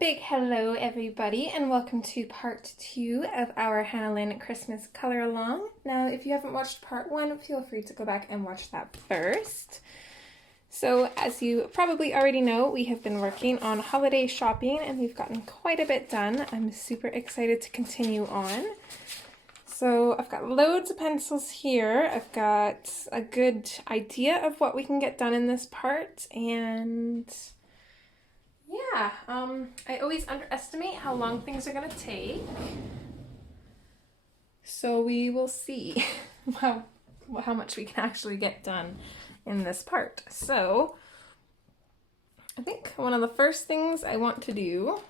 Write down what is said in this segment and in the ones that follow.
Big hello everybody, and welcome to part 2 of our Hannah Lynn Christmas color along. Now if you haven't watched part 1, feel free to go back and watch that first. So as you probably already know, we have been working on holiday shopping and we've gotten quite a bit done. I'm super excited to continue on. So I've got loads of pencils here. I've got a good idea of what we can get done in this part, and yeah, I always underestimate how long things are gonna take. So we will see how much we can actually get done in this part. So I think one of the first things I want to do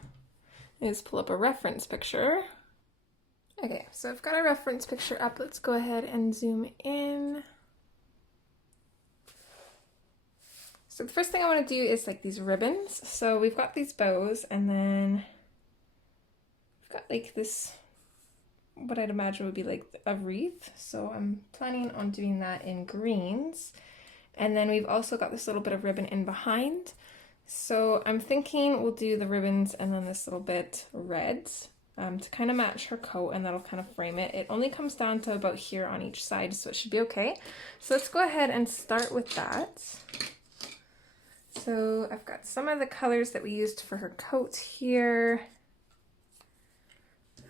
is pull up a reference picture. Okay, so I've got a reference picture up. Let's go ahead and zoom in. So the first thing I want to do is like these ribbons. So we've got these bows, and then we've got like this, what I'd imagine would be like a wreath. So I'm planning on doing that in greens. And then we've also got this little bit of ribbon in behind. So I'm thinking we'll do the ribbons and then this little bit red to kind of match her coat, and that'll kind of frame it. It only comes down to about here on each side, so it should be okay. So let's go ahead and start with that. So I've got some of the colors that we used for her coat here.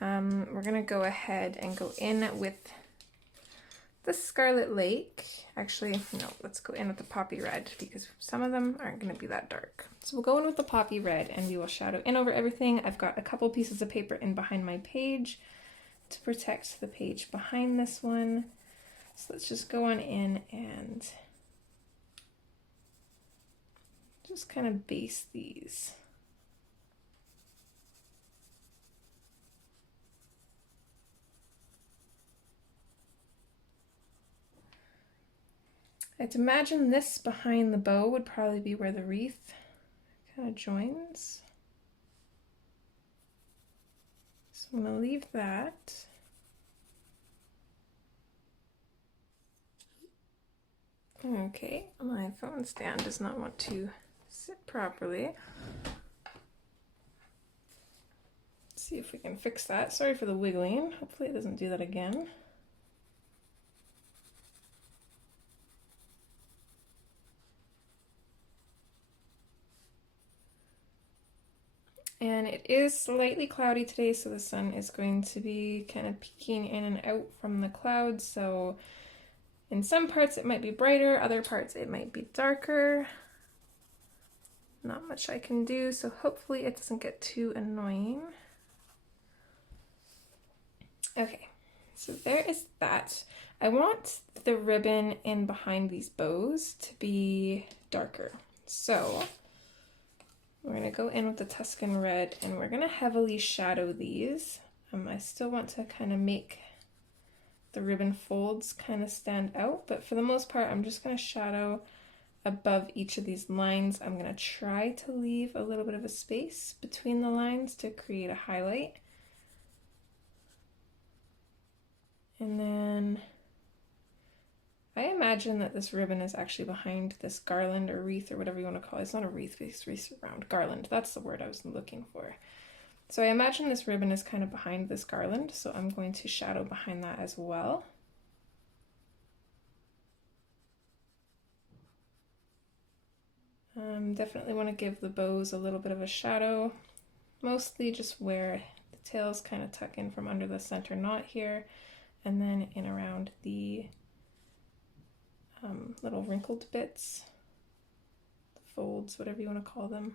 We're gonna go ahead and go in with the Scarlet Lake. Actually, no, let's go in with the Poppy Red because some of them aren't gonna be that dark. So we'll go in with the Poppy Red and we will shadow in over everything. I've got a couple pieces of paper in behind my page to protect the page behind this one. So let's just go on in and just kind of base these. I'd imagine this behind the bow would probably be where the wreath kind of joins. So I'm going to leave that. Okay, my phone stand does not want to sit properly. Let's see if we can fix that. Sorry for the wiggling. Hopefully it doesn't do that again. And it is slightly cloudy today, so the sun is going to be kind of peeking in and out from the clouds. So in some parts it might be brighter, other parts it might be darker. Not much I can do, so hopefully it doesn't get too annoying. Okay, so there is that. I want the ribbon in behind these bows to be darker. So we're gonna go in with the Tuscan Red and we're gonna heavily shadow these. I still want to kind of make the ribbon folds kind of stand out, but for the most part, I'm just gonna shadow above each of these lines. I'm gonna try to leave a little bit of a space between the lines to create a highlight. And then I imagine that this ribbon is actually behind this garland or wreath or whatever you want to call it. It's not a wreath, it's wreath around. Garland, that's the word I was looking for. So I imagine this ribbon is kind of behind this garland, so I'm going to shadow behind that as well. Definitely want to give the bows a little bit of a shadow, mostly just where the tails kind of tuck in from under the center knot here, and then in around the little wrinkled bits, the folds, whatever you want to call them.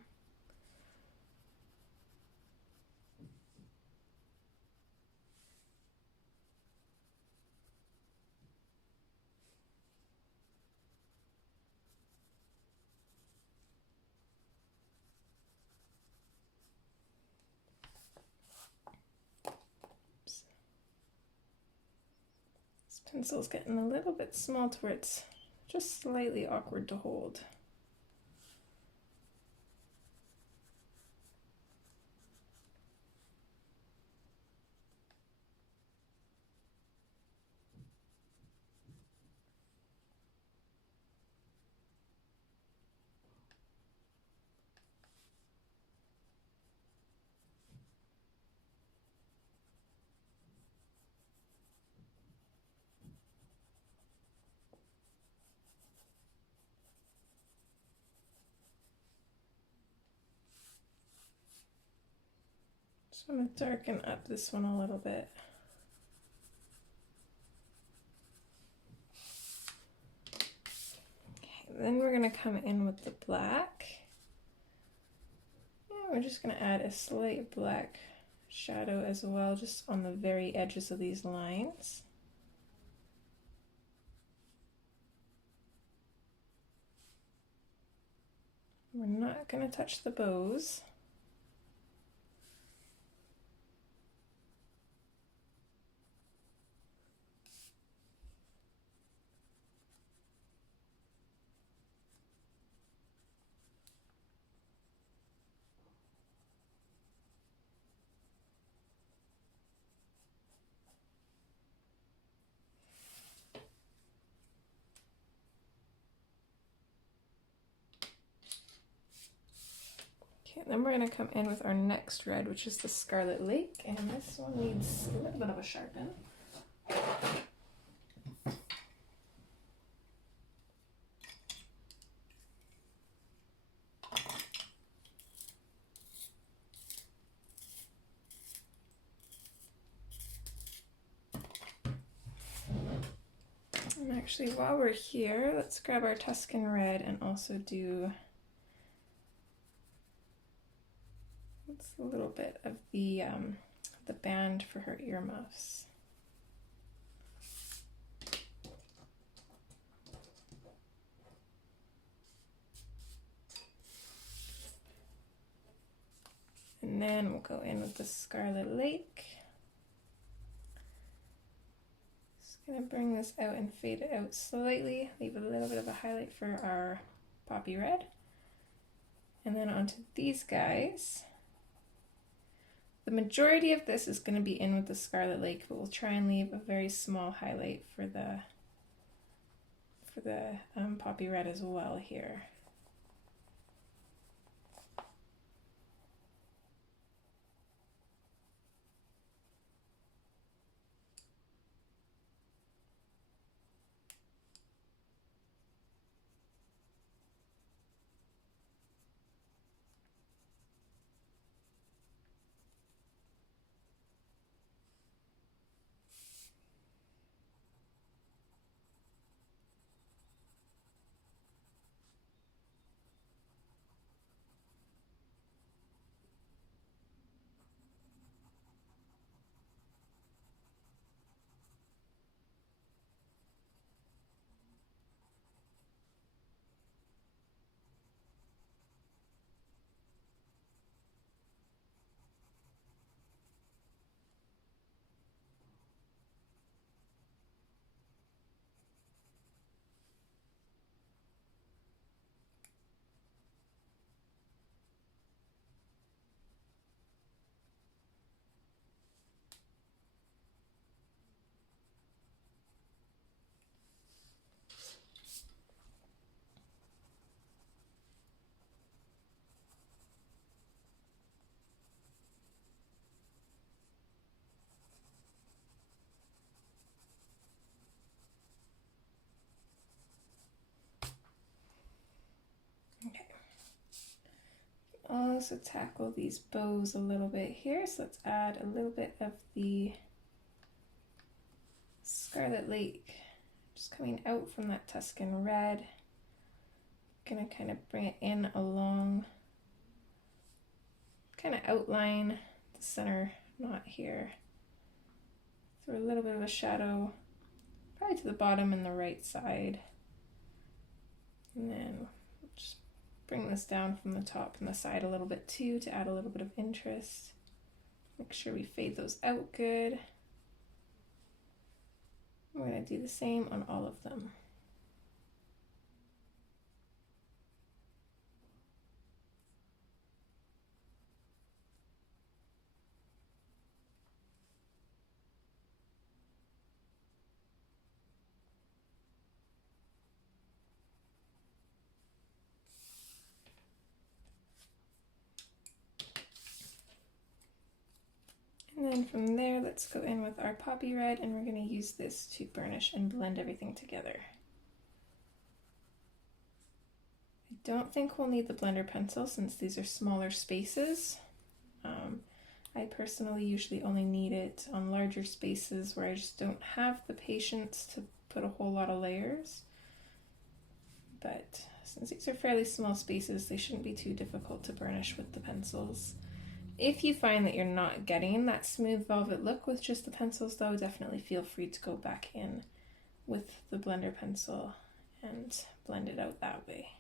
This pencil's getting a little bit small to where it's just slightly awkward to hold. So I'm going to darken up this one a little bit. Okay, then we're going to come in with the black. And we're just going to add a slight black shadow as well, just on the very edges of these lines. We're not going to touch the bows. Okay, then we're going to come in with our next red, which is the Scarlet Lake, and this one needs a little bit of a sharpen. And actually, while we're here, let's grab our Tuscan red and also do a little bit of the band for her earmuffs. And then we'll go in with the Scarlet Lake. Just gonna bring this out and fade it out slightly, leave a little bit of a highlight for our poppy red. And then onto these guys. The majority of this is going to be in with the Scarlet Lake, but we'll try and leave a very small highlight for the poppy red as well here. Okay. Also tackle these bows a little bit here, so let's add a little bit of the Scarlet Lake, just coming out from that Tuscan red. Gonna kind of bring it in along, kind of outline the center knot here. Throw a little bit of a shadow, probably to the bottom and the right side. And then just bring this down from the top and the side a little bit too to add a little bit of interest. Make sure we fade those out good. We're going going to do the same on all of them. And then from there, let's go in with our poppy red, and we're going to use this to burnish and blend everything together. I don't think we'll need the blender pencil since these are smaller spaces. I personally usually only need it on larger spaces where I just don't have the patience to put a whole lot of layers. But since these are fairly small spaces, they shouldn't be too difficult to burnish with the pencils. If you find that you're not getting that smooth velvet look with just the pencils though, definitely feel free to go back in with the blender pencil and blend it out that way.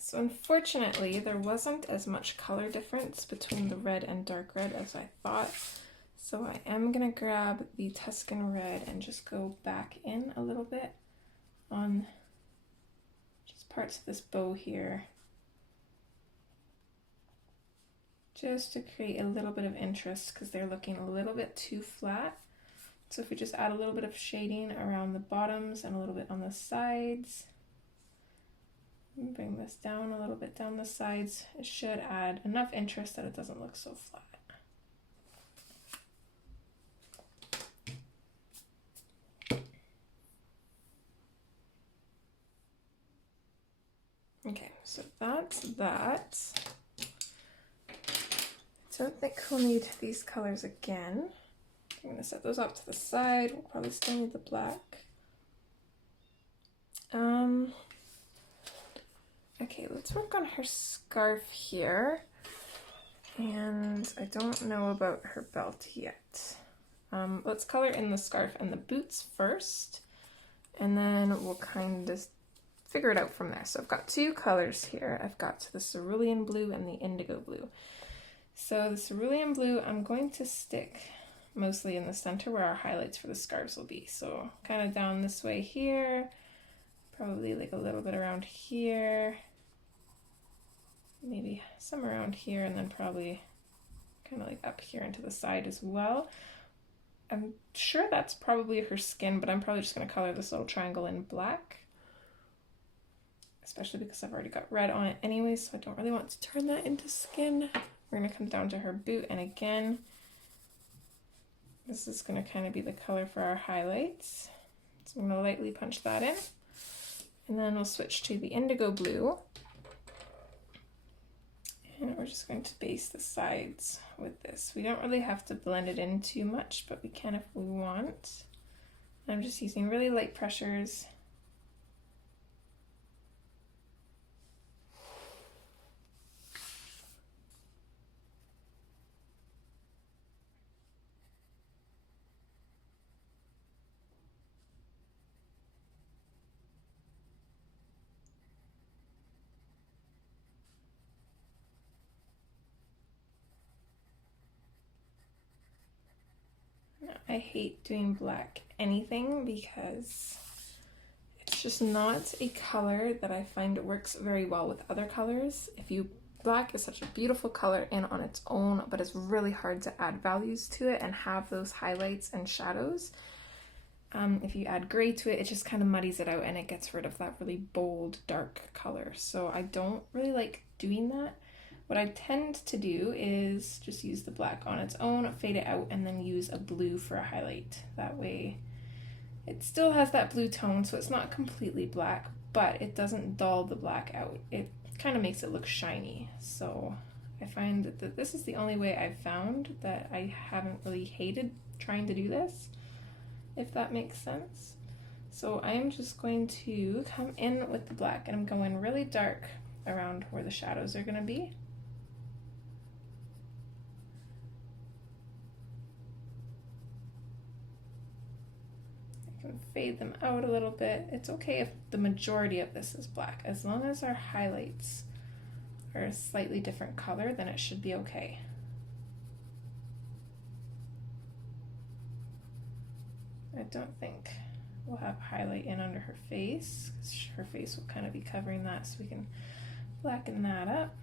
So unfortunately, there wasn't as much color difference between the red and dark red as I thought. So I am gonna grab the Tuscan red and just go back in a little bit on just parts of this bow here, just to create a little bit of interest because they're looking a little bit too flat. So if we just add a little bit of shading around the bottoms and a little bit on the sides, bring this down a little bit down the sides, it should add enough interest that it doesn't look so flat. Okay, so that's that. I don't think we'll need these colors again. I'm gonna set those off to the side. We'll probably still need the black. Okay, let's work on her scarf here. And I don't know about her belt yet. Let's color in the scarf and the boots first, and then we'll kind of figure it out from there. So I've got two colors here. I've got the cerulean blue and the indigo blue. So the cerulean blue I'm going to stick mostly in the center where our highlights for the scarves will be. So kind of down this way here, probably like a little bit around here, maybe some around here, and then probably kind of like up here into the side as well. I'm sure that's probably her skin, but I'm probably just going to color this little triangle in black. especially because I've already got red on it anyway, so I don't really want to turn that into skin. We're going to come down to her boot, and again, this is going to kind of be the color for our highlights. So I'm going to lightly punch that in, and then we'll switch to the indigo blue. And we're just going to base the sides with this. We don't really have to blend it in too much, but we can if we want. I'm just using really light pressures. I hate doing black anything because it's just not a color that I find works very well with other colors. Black is such a beautiful color in on its own, but it's really hard to add values to it and have those highlights and shadows. If you add gray to it, it just kind of muddies it out and it gets rid of that really bold, dark color. So I don't really like doing that. What I tend to do is just use the black on its own, fade it out, and then use a blue for a highlight. That way it still has that blue tone, so it's not completely black, but it doesn't dull the black out. It kind of makes it look shiny. So I find that this is the only way I've found that I haven't really hated trying to do this, if that makes sense. So I'm just going to come in with the black, and I'm going really dark around where the shadows are going to be. Fade them out a little bit. It's okay if the majority of this is black. As long as our highlights are a slightly different color, then it should be okay. I don't think we'll have highlight in under her face, because her face will kind of be covering that, so we can blacken that up.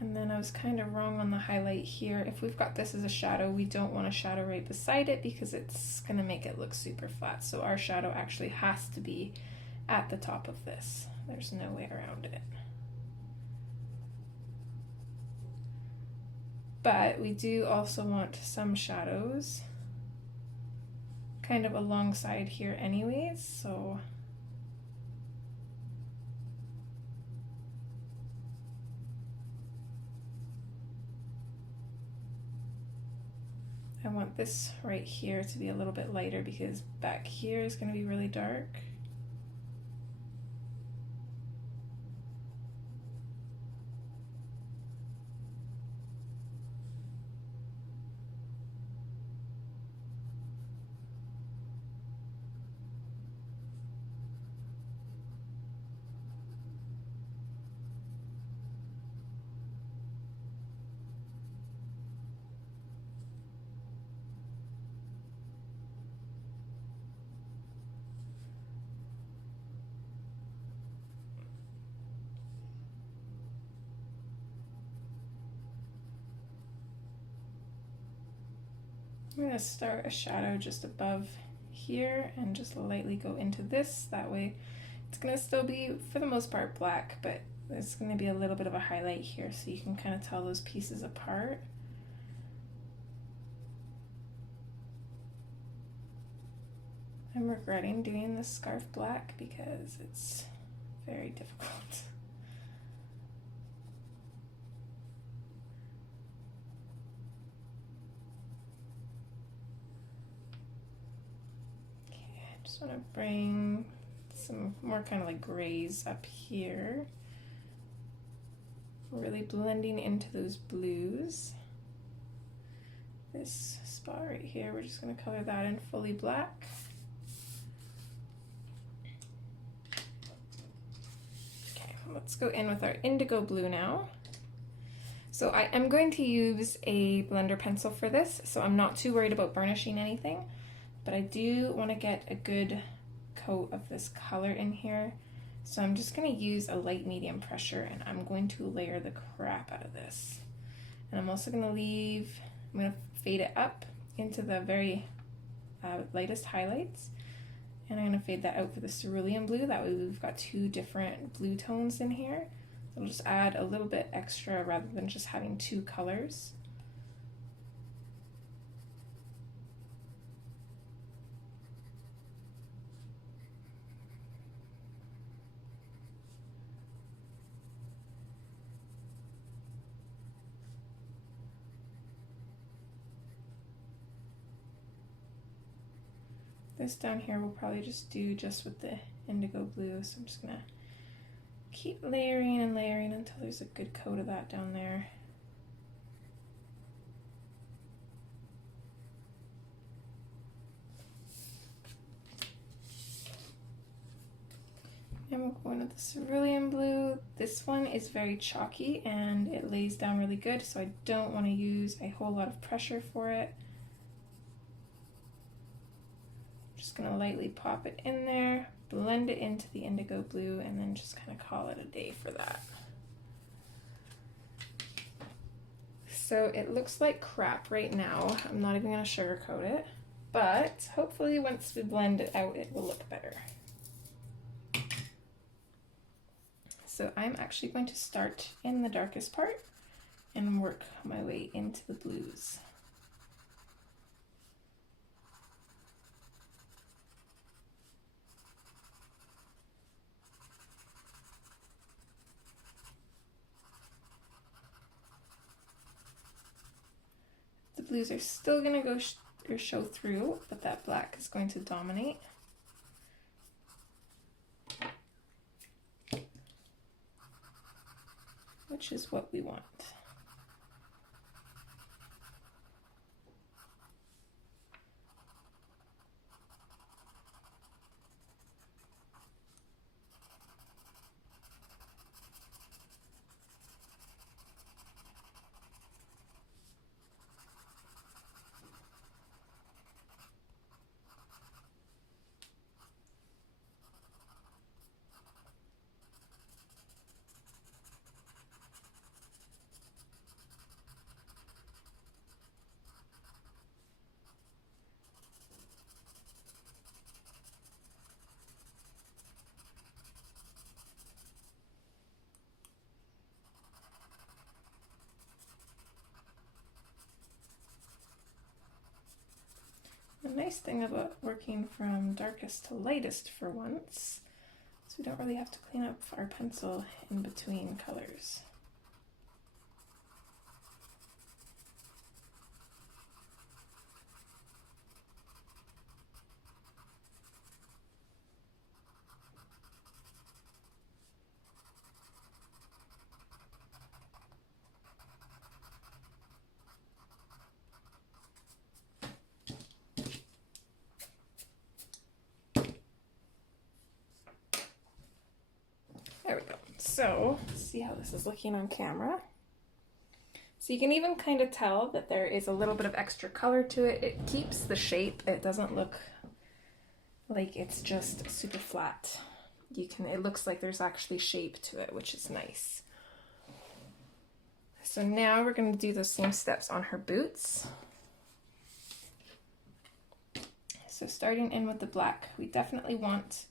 And then I was kind of wrong on the highlight here. If we've got this as a shadow, we don't want a shadow right beside it because it's going to make it look super flat. So our shadow actually has to be at the top of this. There's no way around it. But we do also want some shadows kind of alongside here anyways, so I want this right here to be a little bit lighter because back here is going to be really dark. I'm going to start a shadow just above here and just lightly go into this. That way it's going to still be, for the most part, black, but there's going to be a little bit of a highlight here so you can kind of tell those pieces apart. I'm regretting doing this scarf black because it's very difficult. I want to bring some more kind of like grays up here, really blending into those blues. This spot right here, we're just going to color that in fully black. Okay, let's go in with our indigo blue now. So I am going to use a blender pencil for this, so I'm not too worried about burnishing anything. But I do want to get a good coat of this color in here. So I'm just going to use a light medium pressure and I'm going to layer the crap out of this. And I'm also going to I'm going to fade it up into the very lightest highlights. And I'm going to fade that out for the cerulean blue. That way we've got two different blue tones in here. So I'll just add a little bit extra rather than just having two colors. This down here we'll probably just do just with the indigo blue, so I'm just gonna keep layering and layering until there's a good coat of that down there. And we'll go in with the cerulean blue. This one is very chalky and it lays down really good, so I don't want to use a whole lot of pressure for it. Just gonna lightly pop it in there, blend it into the indigo blue, and then just kind of call it a day for that. So it looks like crap right now. I'm not even gonna sugarcoat it, but hopefully once we blend it out, it will look better. So I'm actually going to start in the darkest part and work my way into the blues. The blues are still going to go or show through, but that black is going to dominate. Which is what we want. The nice thing about working from darkest to lightest for once is we don't really have to clean up our pencil in between colors. There we go. So, see how this is looking on camera. So you can even kind of tell that there is a little bit of extra color to it. It keeps the shape. It doesn't look like it's just super flat. It looks like there's actually shape to it, which is nice. So now we're going to do the same steps on her boots. So starting in with the black, we definitely want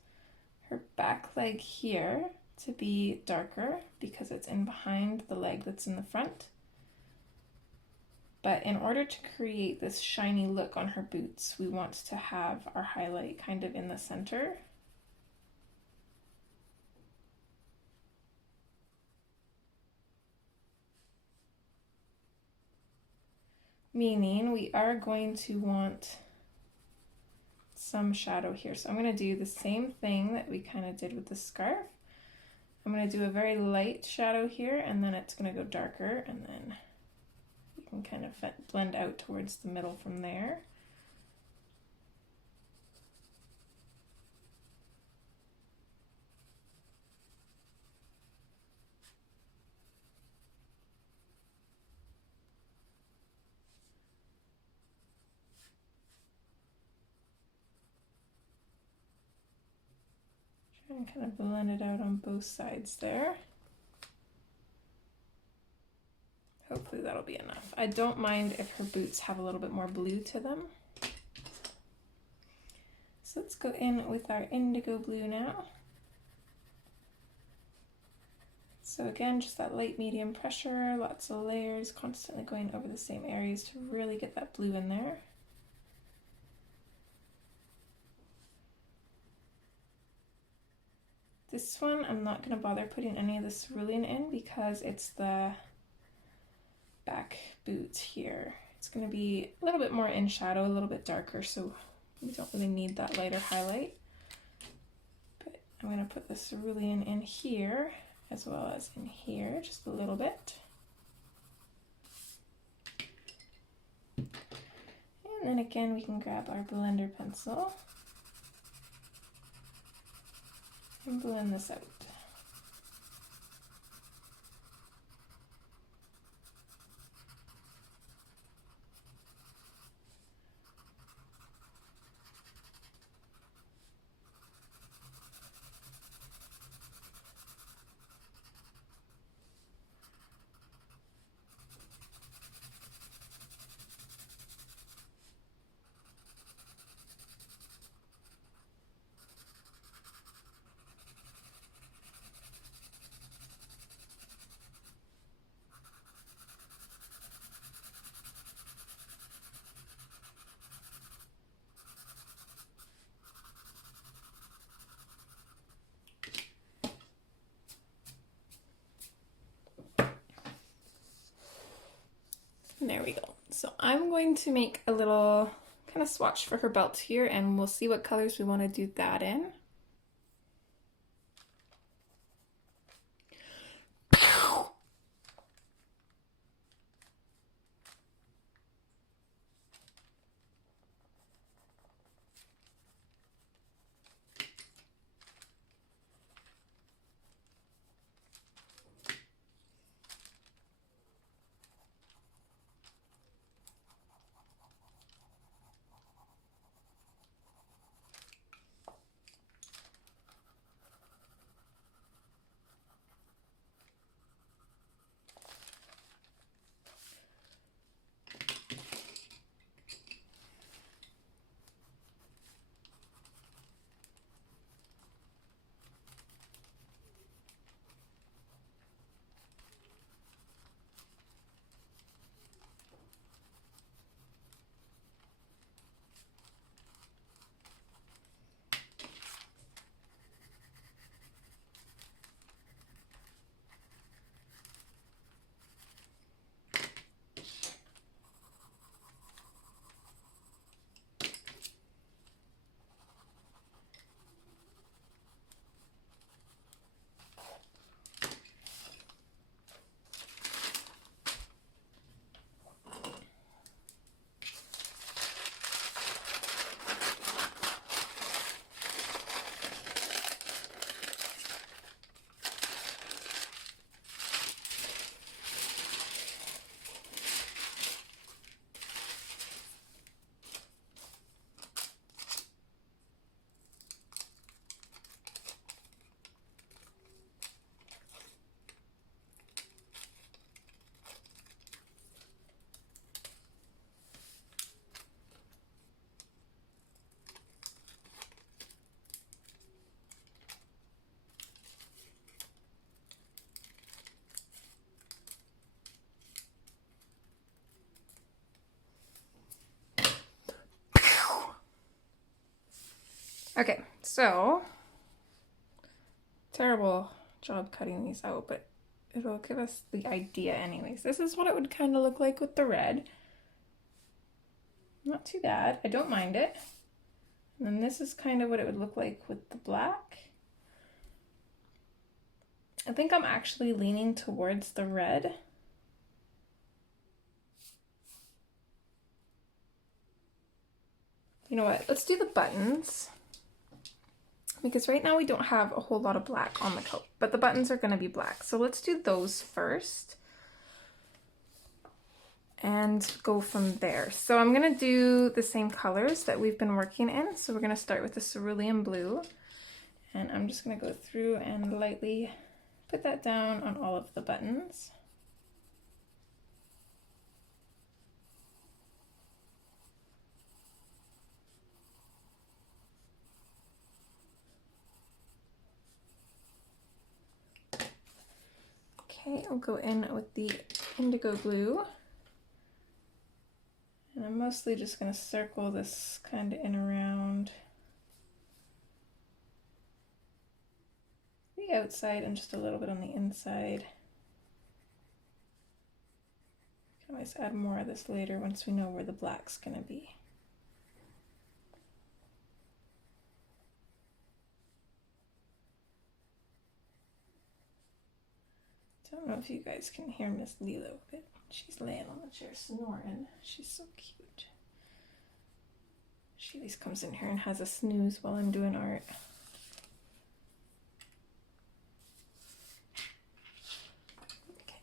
her back leg here to be darker because it's in behind the leg that's in the front. But in order to create this shiny look on her boots, we want to have our highlight kind of in the center. Meaning we are going to want some shadow here. So I'm going to do the same thing that we kind of did with the scarf. I'm going to do a very light shadow here, and then it's going to go darker, and then you can kind of blend out towards the middle from there. And kind of blend it out on both sides there. Hopefully that'll be enough. I don't mind if her boots have a little bit more blue to them. So let's go in with our indigo blue now. So again, just that light medium pressure, lots of layers, constantly going over the same areas to really get that blue in there. This one, I'm not going to bother putting any of the cerulean in because it's the back boot here. It's going to be a little bit more in shadow, a little bit darker, so we don't really need that lighter highlight. But I'm going to put the cerulean in here as well as in here, just a little bit. And then again, we can grab our blender pencil and blend this out. There we go. So I'm going to make a little kind of swatch for her belt here, and we'll see what colors we want to do that in. Okay, so terrible job cutting these out, but it'll give us the idea anyways. This is what it would kind of look like with the red. Not too bad. I don't mind it. And then this is kind of what it would look like with the black. I think I'm actually leaning towards the red. You know what? Let's do the buttons. Because right now we don't have a whole lot of black on the coat, but the buttons are going to be black. So let's do those first and go from there. So I'm going to do the same colors that we've been working in. So we're going to start with the cerulean blue, and I'm just going to go through and lightly put that down on all of the buttons. Okay, I'll go in with the indigo blue. And I'm mostly just going to circle this kind of in around the outside and just a little bit on the inside. Can always add more of this later once we know where the black's going to be. Don't know if you guys can hear Miss Lilo, but she's laying on the chair snoring. She's so cute. She always comes in here and has a snooze while I'm doing art. Okay.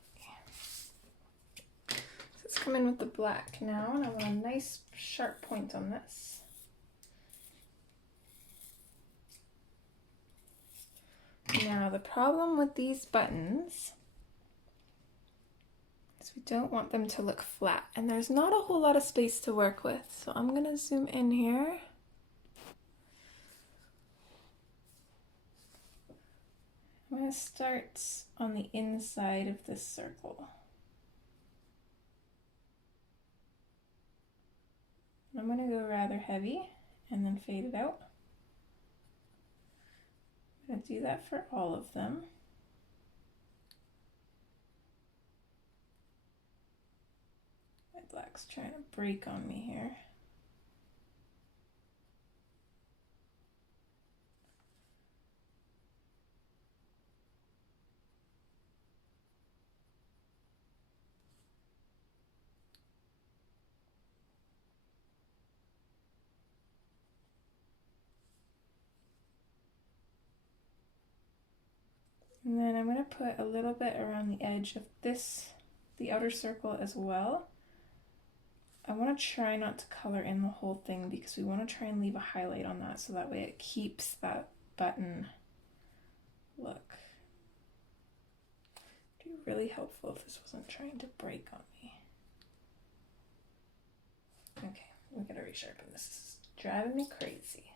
So let's come in with the black now, and I want a nice sharp point on this. Now the problem with these buttons is we don't want them to look flat, and there's not a whole lot of space to work with, so I'm going to zoom in here. I'm going to start on the inside of this circle. I'm going to go rather heavy and then fade it out. I'm going to do that for all of them. My black's trying to break on me here. And then I'm going to put a little bit around the edge of this, the outer circle as well. I want to try not to color in the whole thing because we want to try and leave a highlight on that so that way it keeps that button look. It'd be really helpful if this wasn't trying to break on me. Okay, we gotta resharpen this. This is driving me crazy.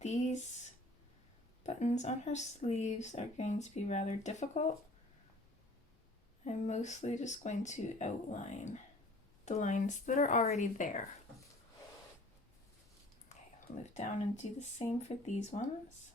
These buttons on her sleeves are going to be rather difficult. I'm mostly just going to outline the lines that are already there. Okay, I'll move down and do the same for these ones.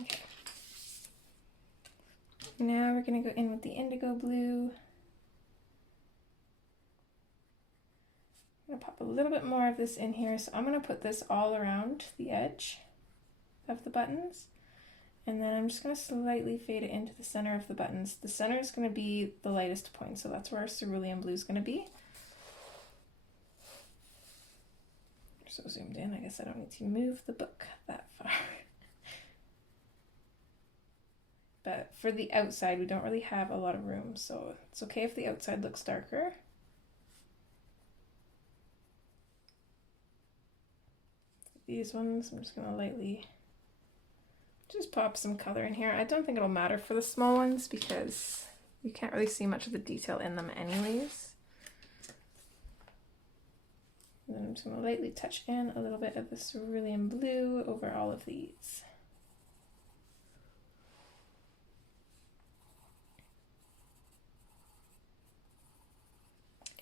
Okay. Now we're going to go in with the indigo blue. I'm going to pop a little bit more of this in here. So I'm going to put this all around the edge of the buttons. And then I'm just going to slightly fade it into the center of the buttons. The center is going to be the lightest point, so that's where our cerulean blue is going to be. So zoomed in, I guess I don't need to move the book that far. But for the outside, we don't really have a lot of room, so it's okay if the outside looks darker. These ones, I'm just going to lightly just pop some color in here. I don't think it'll matter for the small ones because you can't really see much of the detail in them anyways. And then I'm just going to lightly touch in a little bit of the cerulean blue over all of these.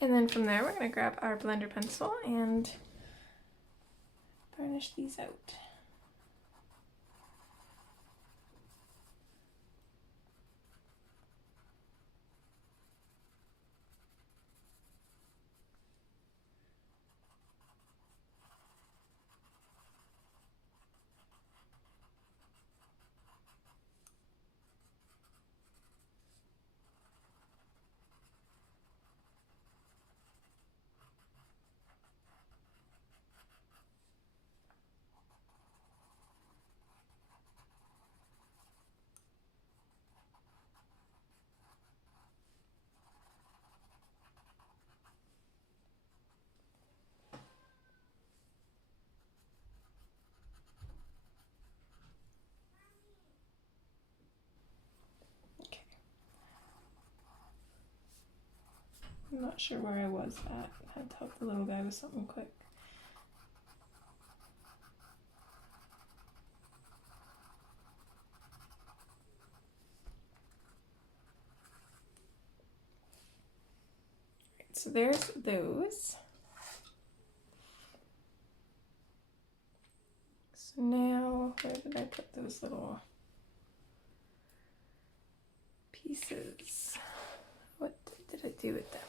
And then from there, we're going to grab our blender pencil and burnish these out. I'm not sure where I was at. I had to help the little guy with something quick. Right, so there's those. So now, where did I put those little pieces? What did I do with them?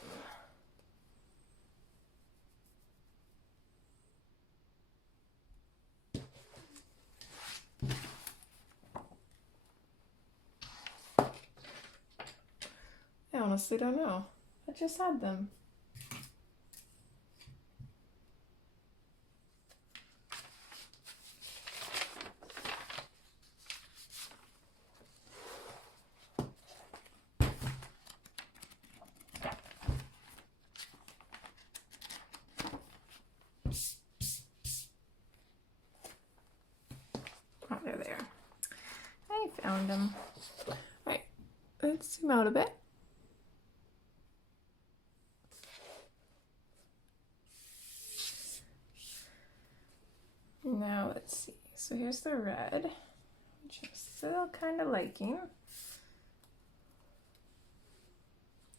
I honestly don't know. I just had them. Oh, they're there. I found them. All right, let's zoom out a bit. Now let's see. So here's the red, which I'm still kind of liking.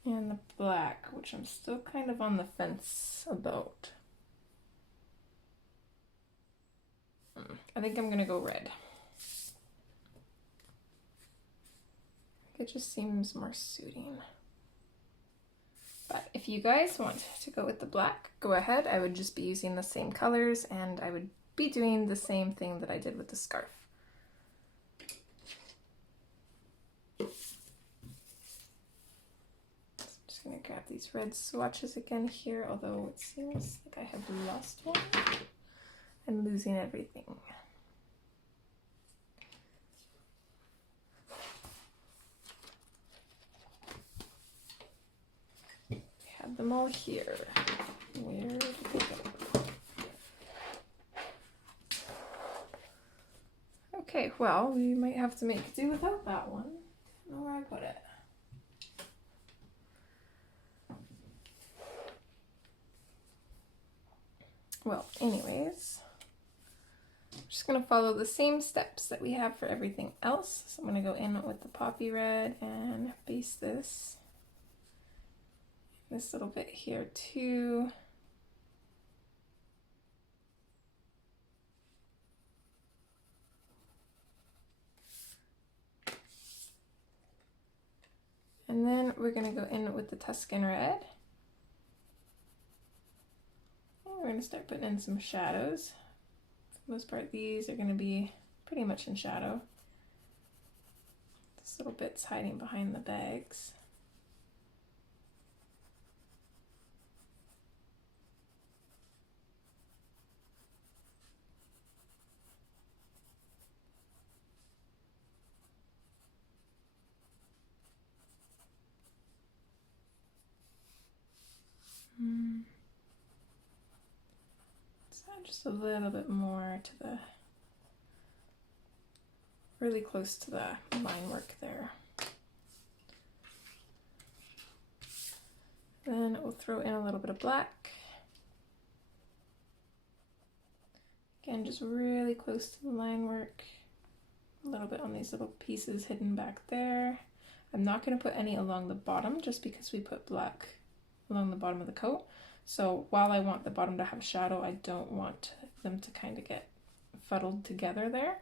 And the black, which I'm still kind of on the fence about. I think I'm gonna go red. It just seems more suiting. But if you guys want to go with the black, go ahead. I would just be using the same colors and I would be doing the same thing that I did with the scarf. So I'm just gonna grab these red swatches again here, although it seems like I have lost one. I'm losing everything. I have them all here. Where did they go? Okay, well, we might have to make do without that one. I don't know where I put it. Well, anyways, I'm just going to follow the same steps that we have for everything else. So I'm going to go in with the poppy red and base this little bit here too. And then we're going to go in with the Tuscan red. And we're going to start putting in some shadows. For the most part, these are going to be pretty much in shadow. This little bit's hiding behind the bags. Just a little bit more to the, really close to the line work there. Then we'll throw in a little bit of black. Again, just really close to the line work. A little bit on these little pieces hidden back there. I'm not going to put any along the bottom just because we put black along the bottom of the coat. So while I want the bottom to have shadow, I don't want them to kind of get fuddled together there.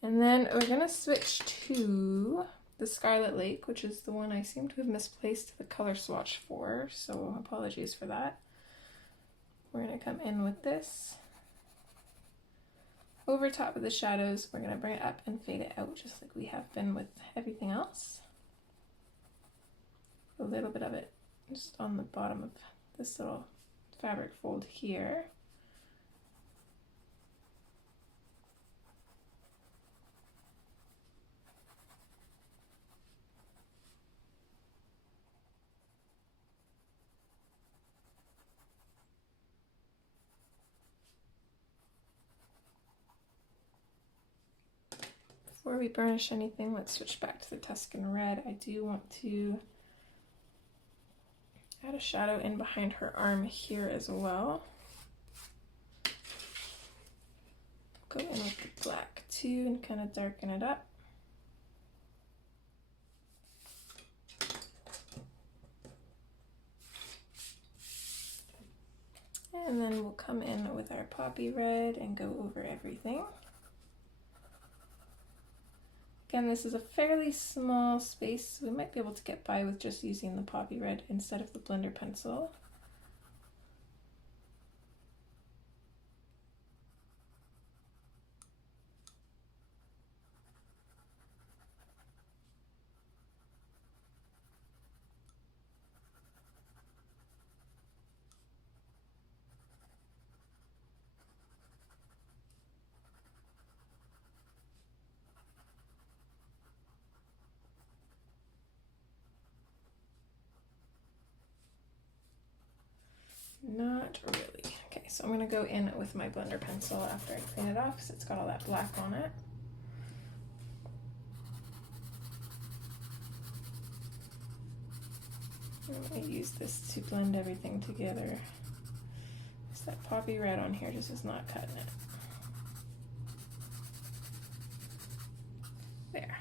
And then we're going to switch to the Scarlet Lake, which is the one I seem to have misplaced the color swatch for, so apologies for that. We're going to come in with this. Over top of the shadows, we're going to bring it up and fade it out just like we have been with everything else. A little bit of it just on the bottom of this little fabric fold here. before we burnish anything, let's switch back to the Tuscan Red. I do want to add a shadow in behind her arm here as well. Go in with the black too and kind of darken it up. And then we'll come in with our poppy red and go over everything. Again, this is a fairly small space, so we might be able to get by with just using the poppy red instead of the blender pencil. Not really. Okay, so I'm going to go in with my blender pencil after I clean it off because it's got all that black on it. I'm going to use this to blend everything together. Because that poppy red on here just is not cutting it. There.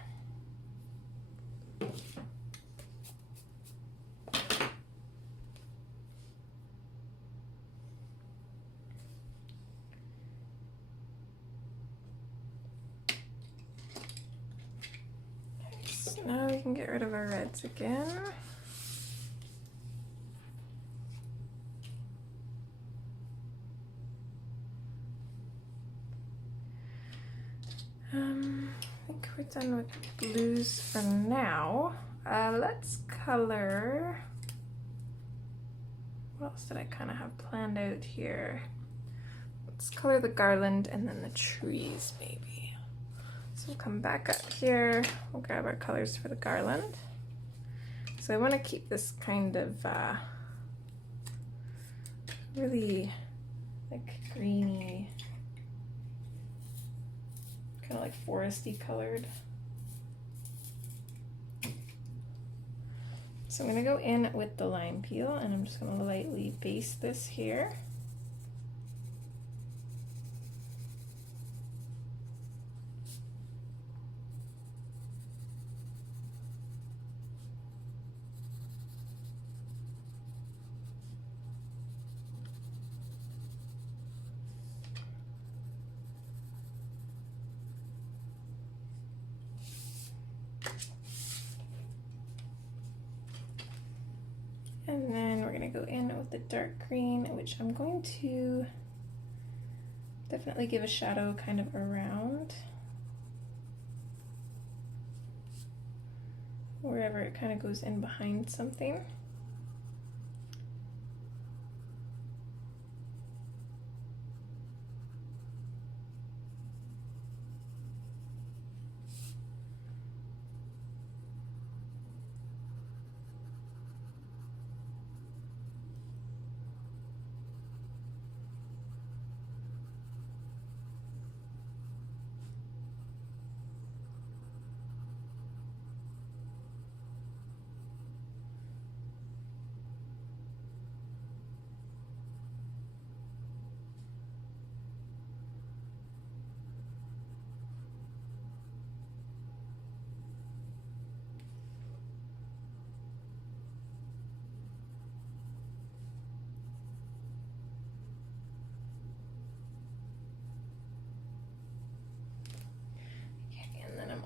Now we can get rid of our reds again. I think we're done with blues for now. Let's color. What else did I kind of have planned out here? Let's color the garland and then the trees maybe. So we'll come back up here, we'll grab our colors for the garland. So I want to keep this kind of really like greeny, kind of like foresty colored. So I'm going to go in with the lime peel and I'm just going to lightly base this here. And then we're going to go in with the dark green, which I'm going to definitely give a shadow kind of around wherever it kind of goes in behind something.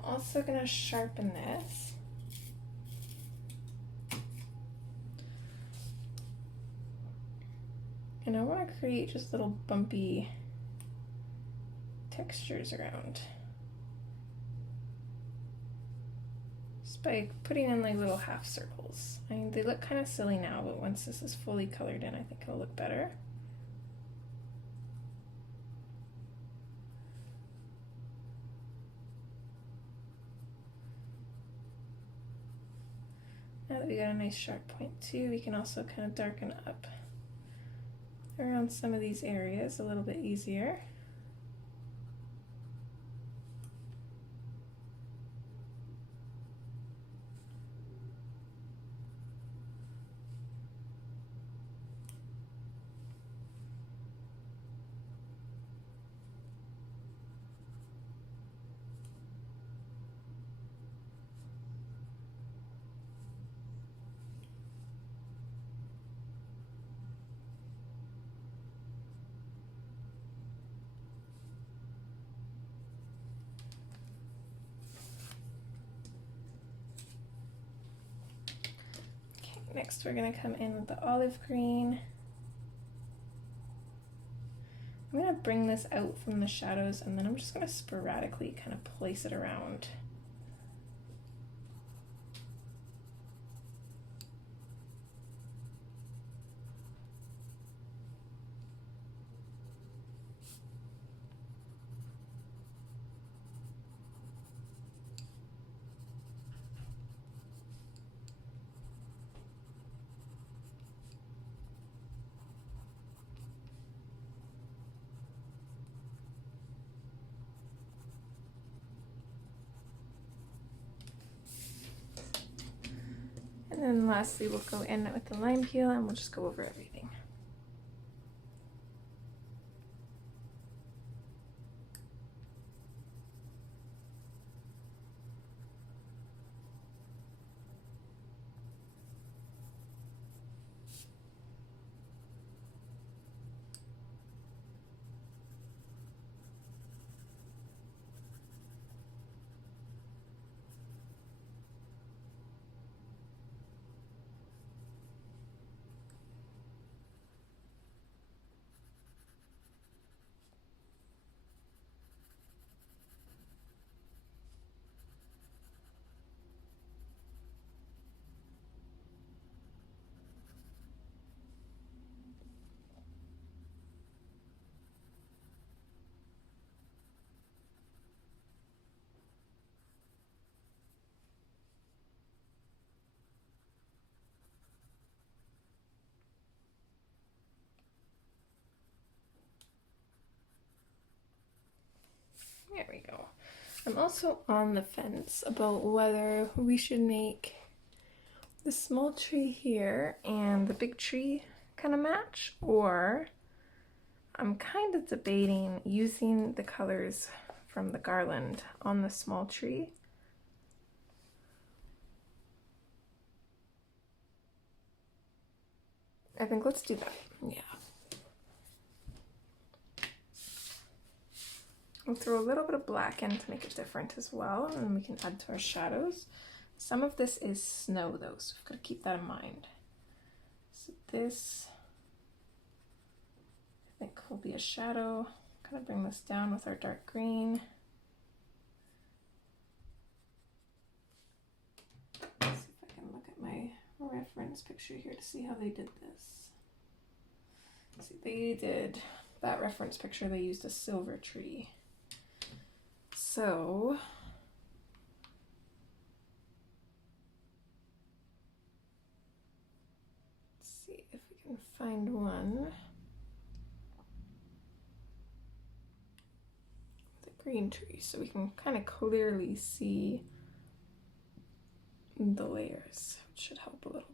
Also going to sharpen this. And I want to create just little bumpy textures around. Just by putting in like little half circles. I mean, they look kind of silly now, but once this is fully colored in, I think it'll look better. Now that we got a nice sharp point too, we can also kind of darken up around some of these areas a little bit easier. next we're gonna come in with the olive green. I'm gonna bring this out from the shadows and then I'm just gonna sporadically kind of place it around. And then lastly, we'll go in with the lime peel and we'll just go over everything. There we go. I'm also on the fence about whether we should make the small tree here and the big tree kind of match, or I'm kind of debating using the colors from the garland on the small tree. I think let's do that. Yeah. We'll throw a little bit of black in to make it different as well, and we can add to our shadows. Some of this is snow though, so we've got to keep that in mind. So this, I think, will be a shadow. Kind of bring this down with our dark green. Let's see if I can look at my reference picture here to see how they did this. See, they did that reference picture, they used a silver tree. So let's see if we can find one. The green tree, so we can kind of clearly see the layers, which should help a little bit.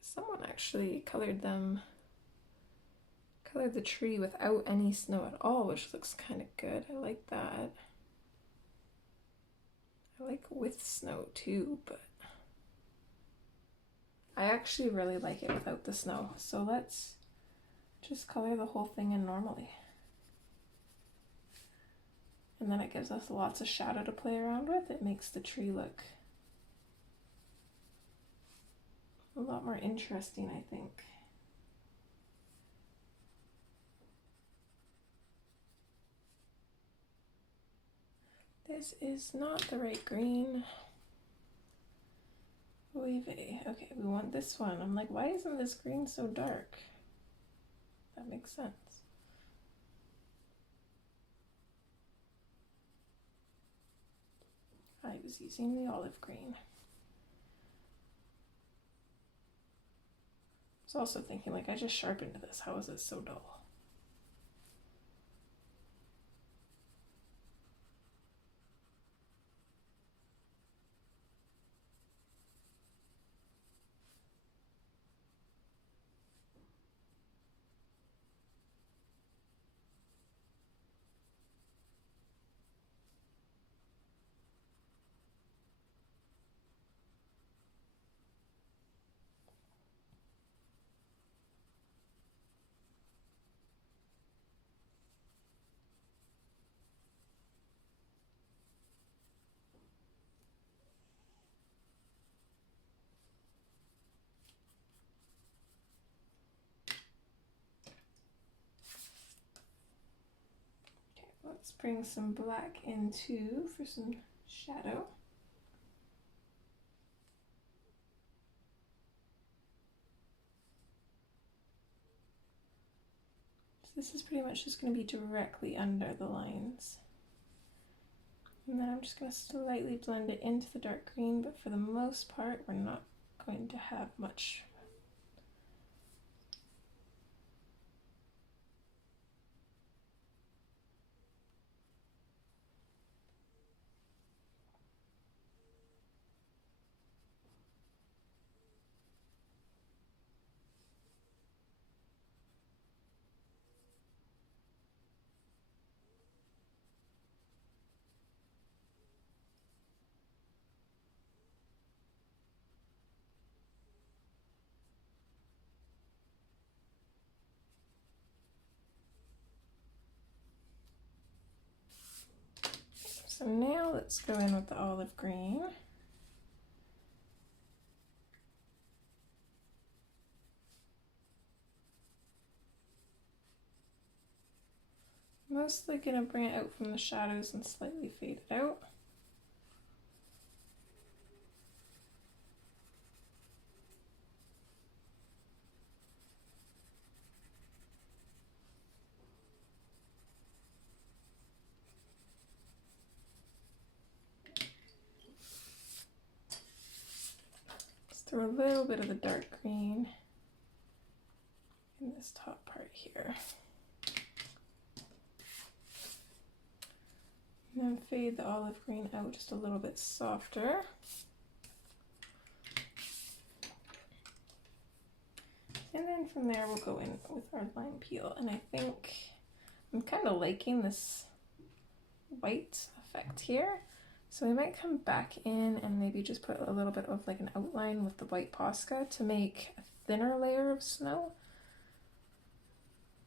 Someone actually colored the tree without any snow at all, which looks kind of good. I like that. I like with snow too, but I actually really like it without the snow. So let's just color the whole thing in normally. And then it gives us lots of shadow to play around with. It makes the tree look a lot more interesting, I think. This is not the right green. Okay, we want this one. I'm like, why isn't this green so dark? That makes sense. I was using the olive green. I was also thinking, like, I just sharpened this. How is it so dull? let's bring some black in too for some shadow. So this is pretty much just going to be directly under the lines. And then I'm just going to slightly blend it into the dark green, but for the most part, we're not going to have much. So now let's go in with the olive green. Mostly gonna bring it out from the shadows and slightly fade it out. Throw a little bit of the dark green in this top part here. And then fade the olive green out just a little bit softer. And then from there we'll go in with our lime peel. And I think I'm kind of liking this white effect here. So we might come back in and maybe just put a little bit of like an outline with the white Posca to make a thinner layer of snow.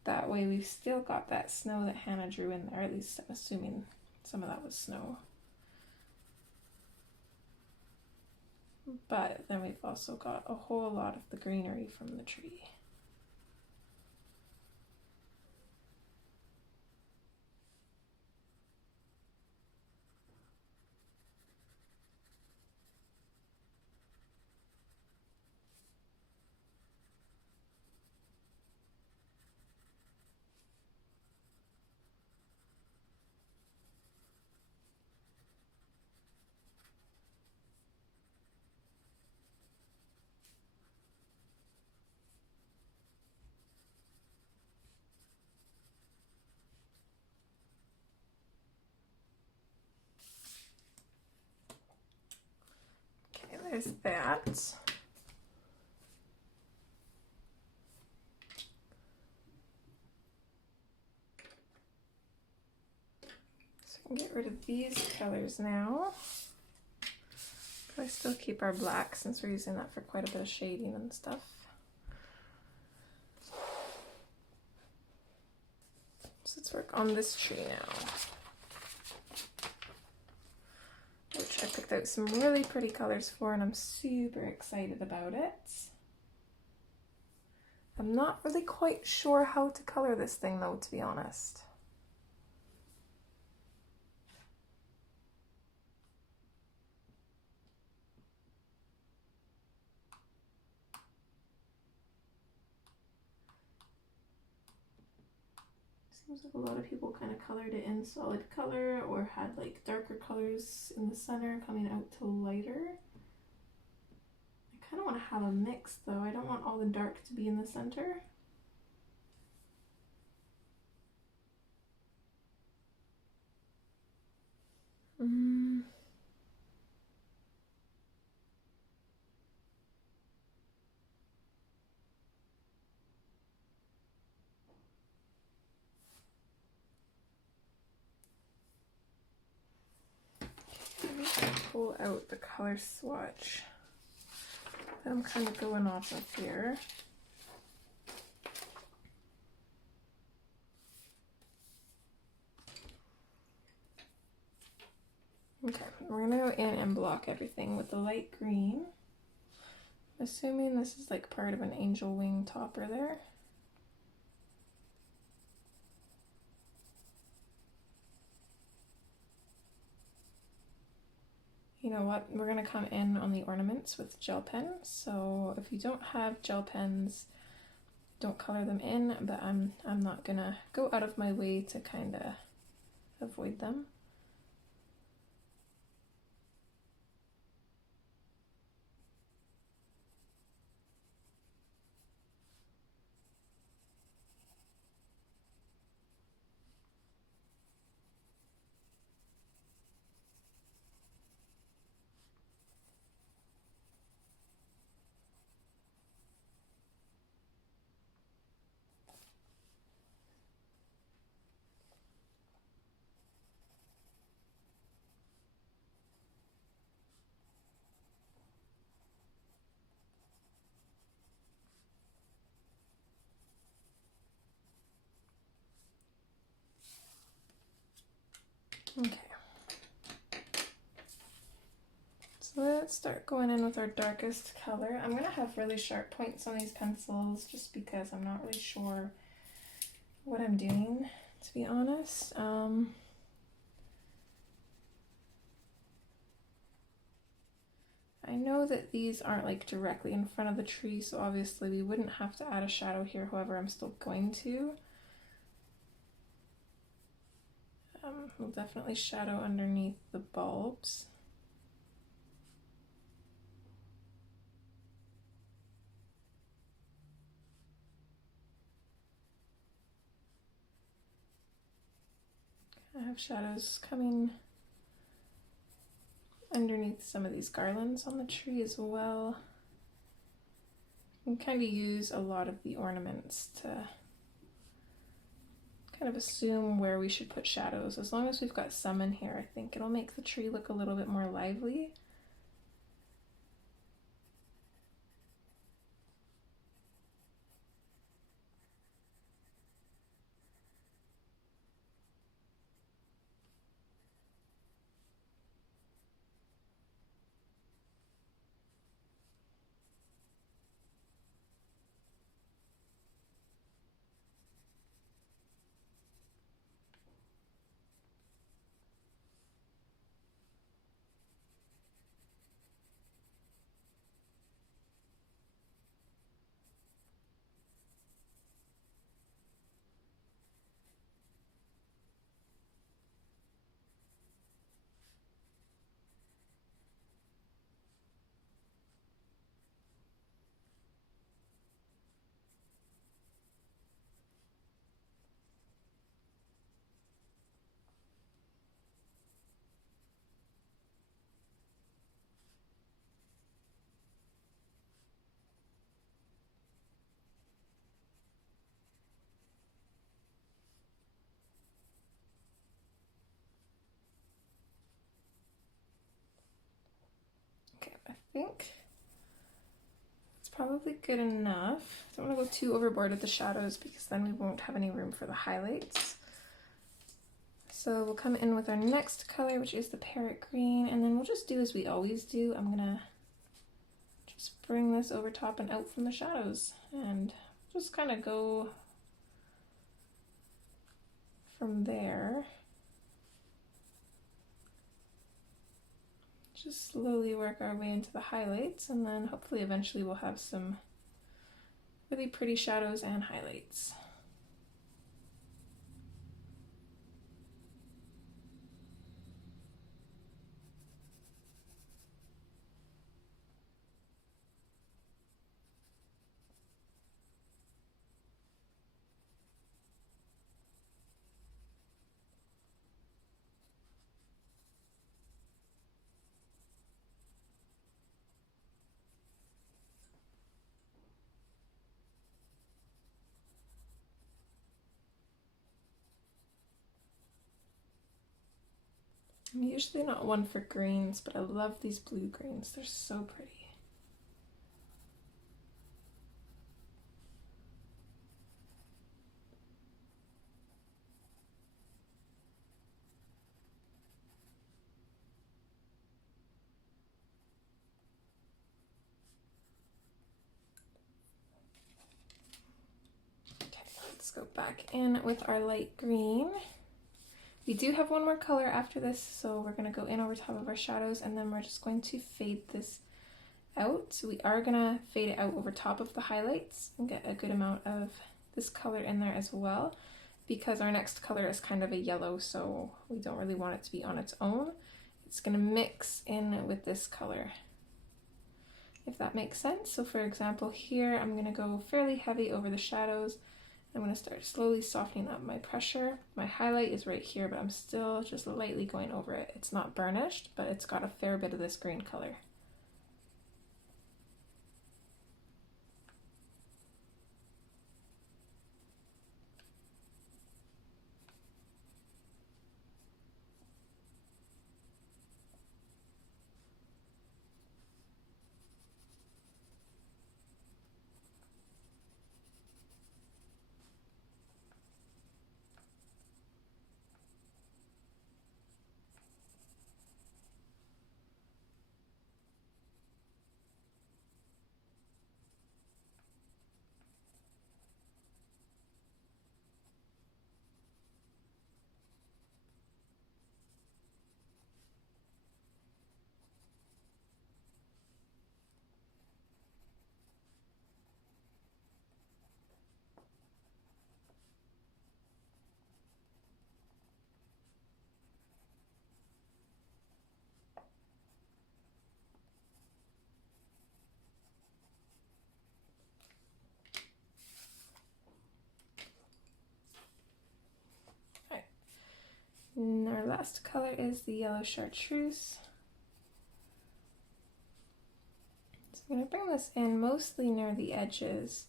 That way we've still got that snow that Hannah drew in there, at least I'm assuming some of that was snow. But then we've also got a whole lot of the greenery from the tree. There's that. So I can get rid of these colors now. But I still keep our black since we're using that for quite a bit of shading and stuff. So let's work on this tree now, which I picked out some really pretty colors for, and I'm super excited about it. I'm not really quite sure how to color this thing though, to be honest. Seems like a lot of people kind of colored it in solid color or had like darker colors in the center coming out to lighter. I kind of want to have a mix though. I don't want all the dark to be in the center. Pull out the color swatch that I'm kind of going off of here. Okay, we're gonna go in and block everything with the light green. I'm assuming this is like part of an angel wing topper there. You know what, we're going to come in on the ornaments with gel pens. So if you don't have gel pens, don't color them in, but I'm not going to go out of my way to kind of avoid them. Okay. So let's start going in with our darkest color. I'm going to have really sharp points on these pencils just because I'm not really sure what I'm doing, to be honest. I know that these aren't like directly in front of the tree, so obviously we wouldn't have to add a shadow here, however I'm still going to. We'll definitely shadow underneath the bulbs. I have shadows coming underneath some of these garlands on the tree as well. You can kind of use a lot of the ornaments to kind of assume where we should put shadows. As long as we've got some in here, I think it'll make the tree look a little bit more lively. Okay, I think it's probably good enough. I don't want to go too overboard with the shadows because then we won't have any room for the highlights. So we'll come in with our next color, which is the parrot green, and then we'll just do as we always do. I'm gonna just bring this over top and out from the shadows and just kind of go from there. Just slowly work our way into the highlights, and then hopefully eventually we'll have some really pretty shadows and highlights. I'm usually not one for greens, but I love these blue greens. They're so pretty. Okay, let's go back in with our light green. We do have one more color after this, so we're going to go in over top of our shadows, and then we're just going to fade this out. So we are going to fade it out over top of the highlights and get a good amount of this color in there as well, because our next color is kind of a yellow, so we don't really want it to be on its own. It's going to mix in with this color, if that makes sense. So for example here, I'm going to go fairly heavy over the shadows. I'm going to start slowly softening up my pressure. My highlight is right here, but I'm still just lightly going over it. It's not burnished, but it's got a fair bit of this green color. And our last color is the yellow chartreuse. So I'm going to bring this in mostly near the edges,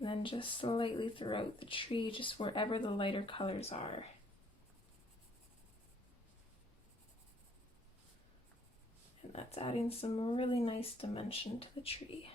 and then just slightly throughout the tree, just wherever the lighter colors are. And that's adding some really nice dimension to the tree.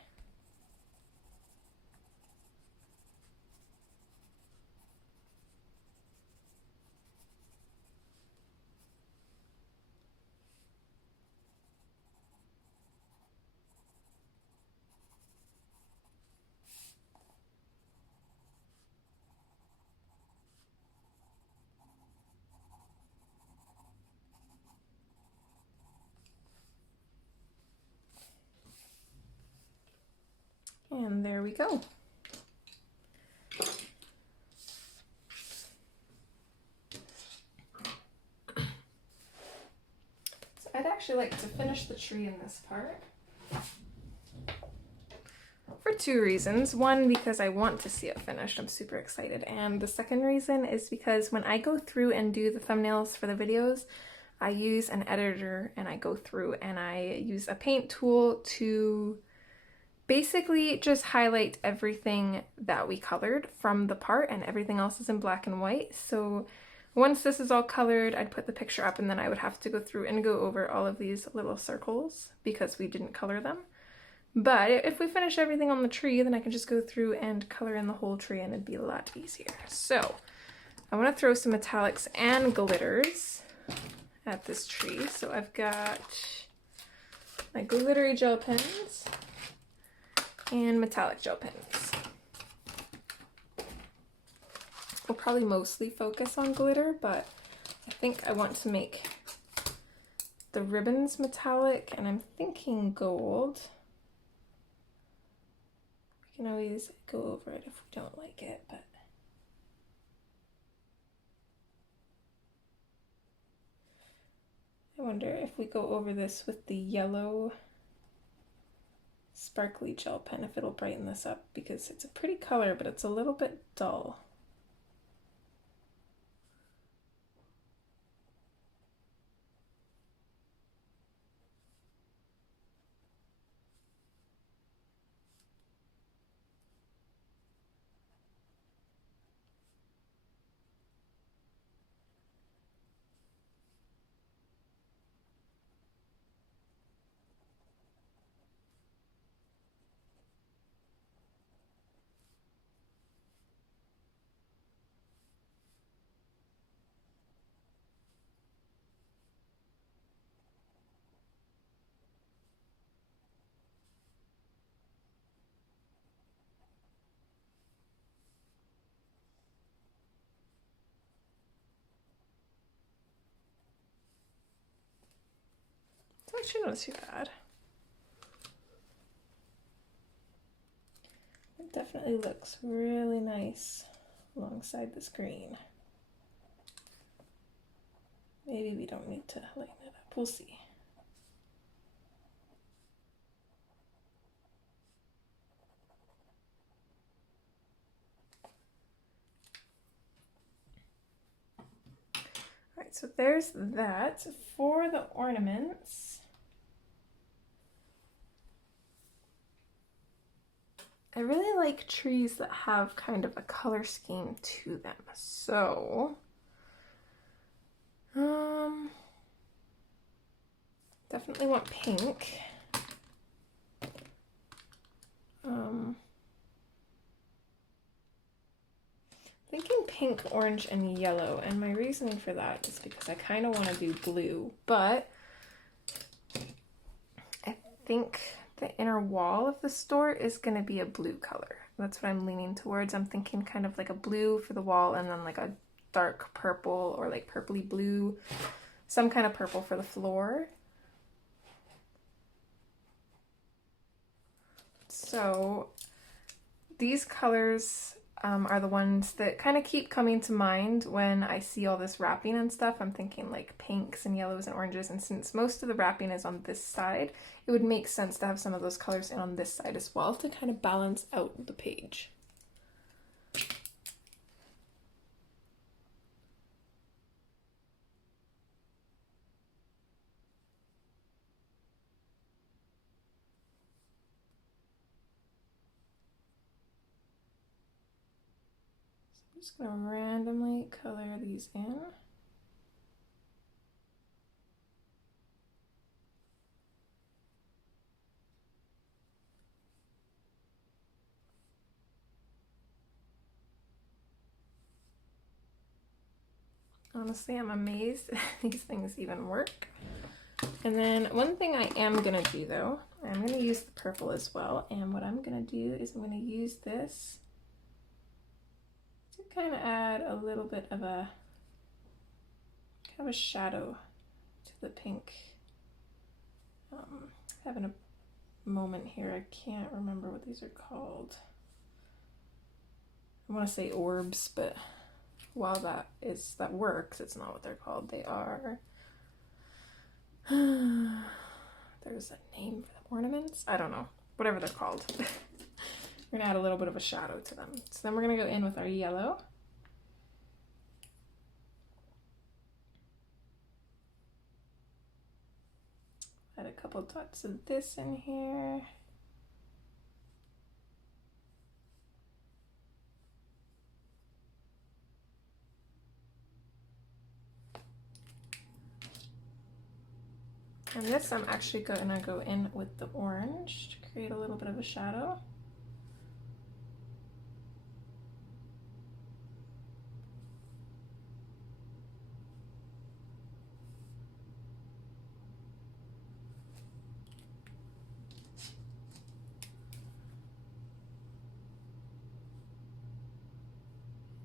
And there we go. So I'd actually like to finish the tree in this part for two reasons. One, because I want to see it finished. I'm super excited. And the second reason is because when I go through and do the thumbnails for the videos, I use an editor and I go through and I use a paint tool to basically just highlight everything that we colored from the part, and everything else is in black and white. So once this is all colored, I'd put the picture up and then I would have to go through and go over all of these little circles because we didn't color them. But if we finish everything on the tree, then I can just go through and color in the whole tree and it'd be a lot easier. So I want to throw some metallics and glitters at this tree. So I've got my glittery gel pens and metallic gel pens. We'll probably mostly focus on glitter, but I think I want to make the ribbons metallic, and I'm thinking gold. We can always go over it if we don't like it, but I wonder if we go over this with the yellow sparkly gel pen, if it'll brighten this up, because it's a pretty color, but it's a little bit dull. actually not too bad. It definitely looks really nice alongside this green. Maybe we don't need to lighten it up, we'll see. Alright, so there's that. For the ornaments, I really like trees that have kind of a color scheme to them. So, definitely want pink. Thinking pink, orange, and yellow, and my reasoning for that is because I kind of want to do blue, but I think the inner wall of the store is going to be a blue color. That's what I'm leaning towards. I'm thinking kind of like a blue for the wall and then like a dark purple or like purpley blue, some kind of purple for the floor. So these colors are the ones that kind of keep coming to mind when I see all this wrapping and stuff. I'm thinking like pinks and yellows and oranges, and since most of the wrapping is on this side, it would make sense to have some of those colors in on this side as well to kind of balance out the page. I'm just going to randomly color these in. Honestly, I'm amazed these things even work. And then one thing I am going to do though, I'm going to use the purple as well. And what I'm going to do is I'm going to use this to kind of add a little bit of a shadow to the pink. Having a moment here, I can't remember what these are called. I want to say orbs, but while that works, it's not what they're called. They are, there's a name for them. Ornaments? I don't know. Whatever they're called. We're gonna add a little bit of a shadow to them. So then we're gonna go in with our yellow. Add a couple dots of this in here. And this I'm actually gonna go in with the orange to create a little bit of a shadow.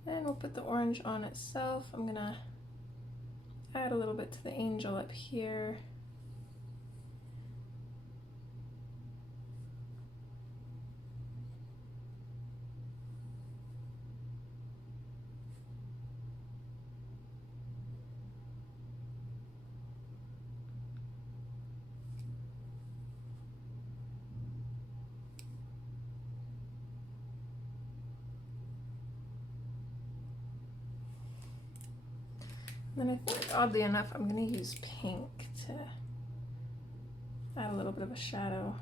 Then we'll put the orange on itself. I'm gonna add a little bit to the angel up here. And then I think, oddly enough, I'm going to use pink to add a little bit of a shadow.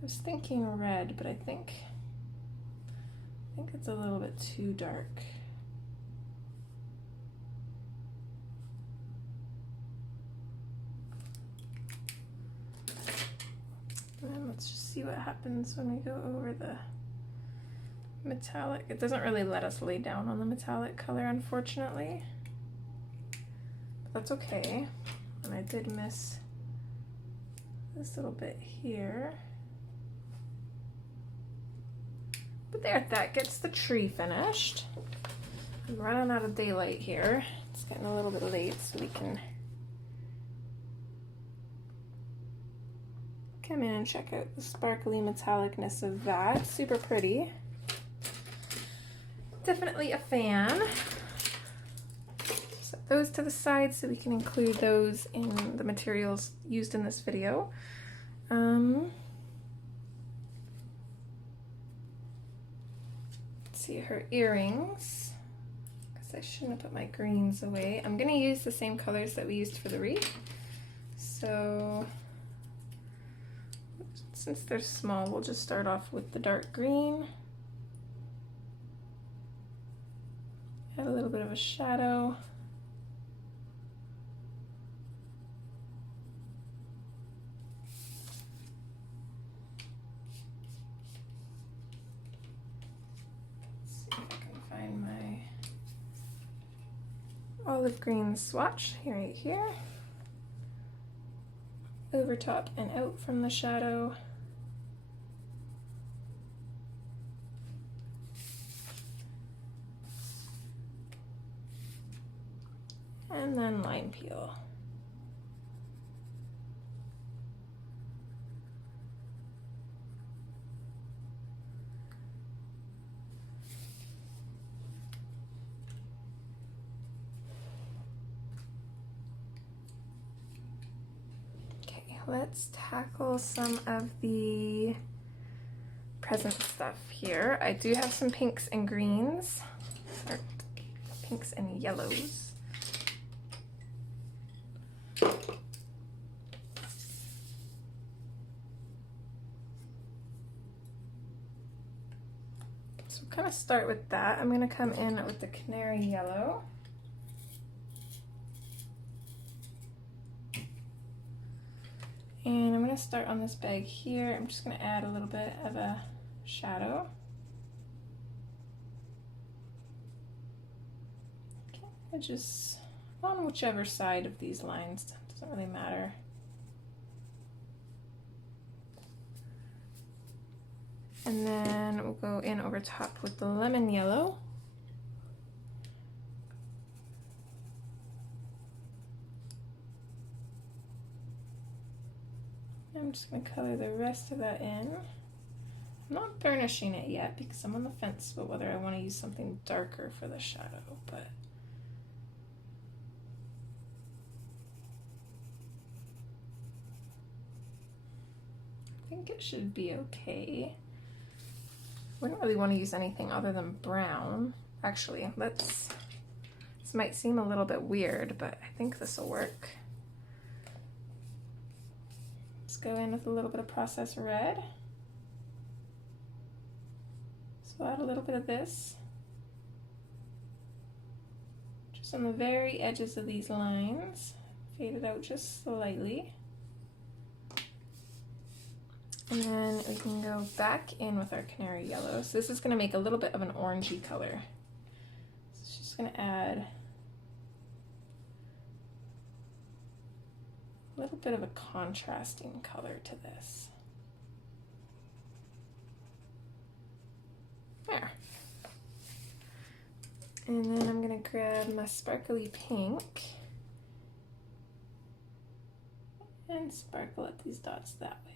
I was thinking red, but I think it's a little bit too dark. And then let's just see what happens when we go over the metallic. It doesn't really let us lay down on the metallic color, unfortunately. But that's okay. And I did miss this little bit here. But there, that gets the tree finished. I'm running out of daylight here. It's getting a little bit late, so we can come in and check out the sparkly metallicness of that. Super pretty. Definitely a fan. Set those to the side so we can include those in the materials used in this video. Let's see, her earrings, because I shouldn't have put my greens away. I'm going to use the same colors that we used for the wreath. So since they're small, we'll just start off with the dark green. Add a little bit of a shadow. Let's see if I can find my olive green swatch right here. Over top and out from the shadow. And then line peel. Okay, let's tackle some of the present stuff here. I do have some pinks and greens, or pinks and yellows. Kind of start with that. I'm going to come in with the canary yellow. And I'm going to start on this bag here. I'm just going to add a little bit of a shadow. Okay, just on whichever side of these lines, doesn't really matter. And then we'll go in over top with the lemon yellow. I'm just going to color the rest of that in. I'm not burnishing it yet because I'm on the fence about whether I want to use something darker for the shadow, but I think it should be okay. Wouldn't really want to use anything other than brown. Actually, this might seem a little bit weird, but I think this will work. Let's go in with a little bit of processed red. So add a little bit of this. Just on the very edges of these lines. Fade it out just slightly. And then we can go back in with our canary yellow. So this is going to make a little bit of an orangey color. So it's just going to add a little bit of a contrasting color to this. There. And then I'm going to grab my sparkly pink and sparkle up these dots that way.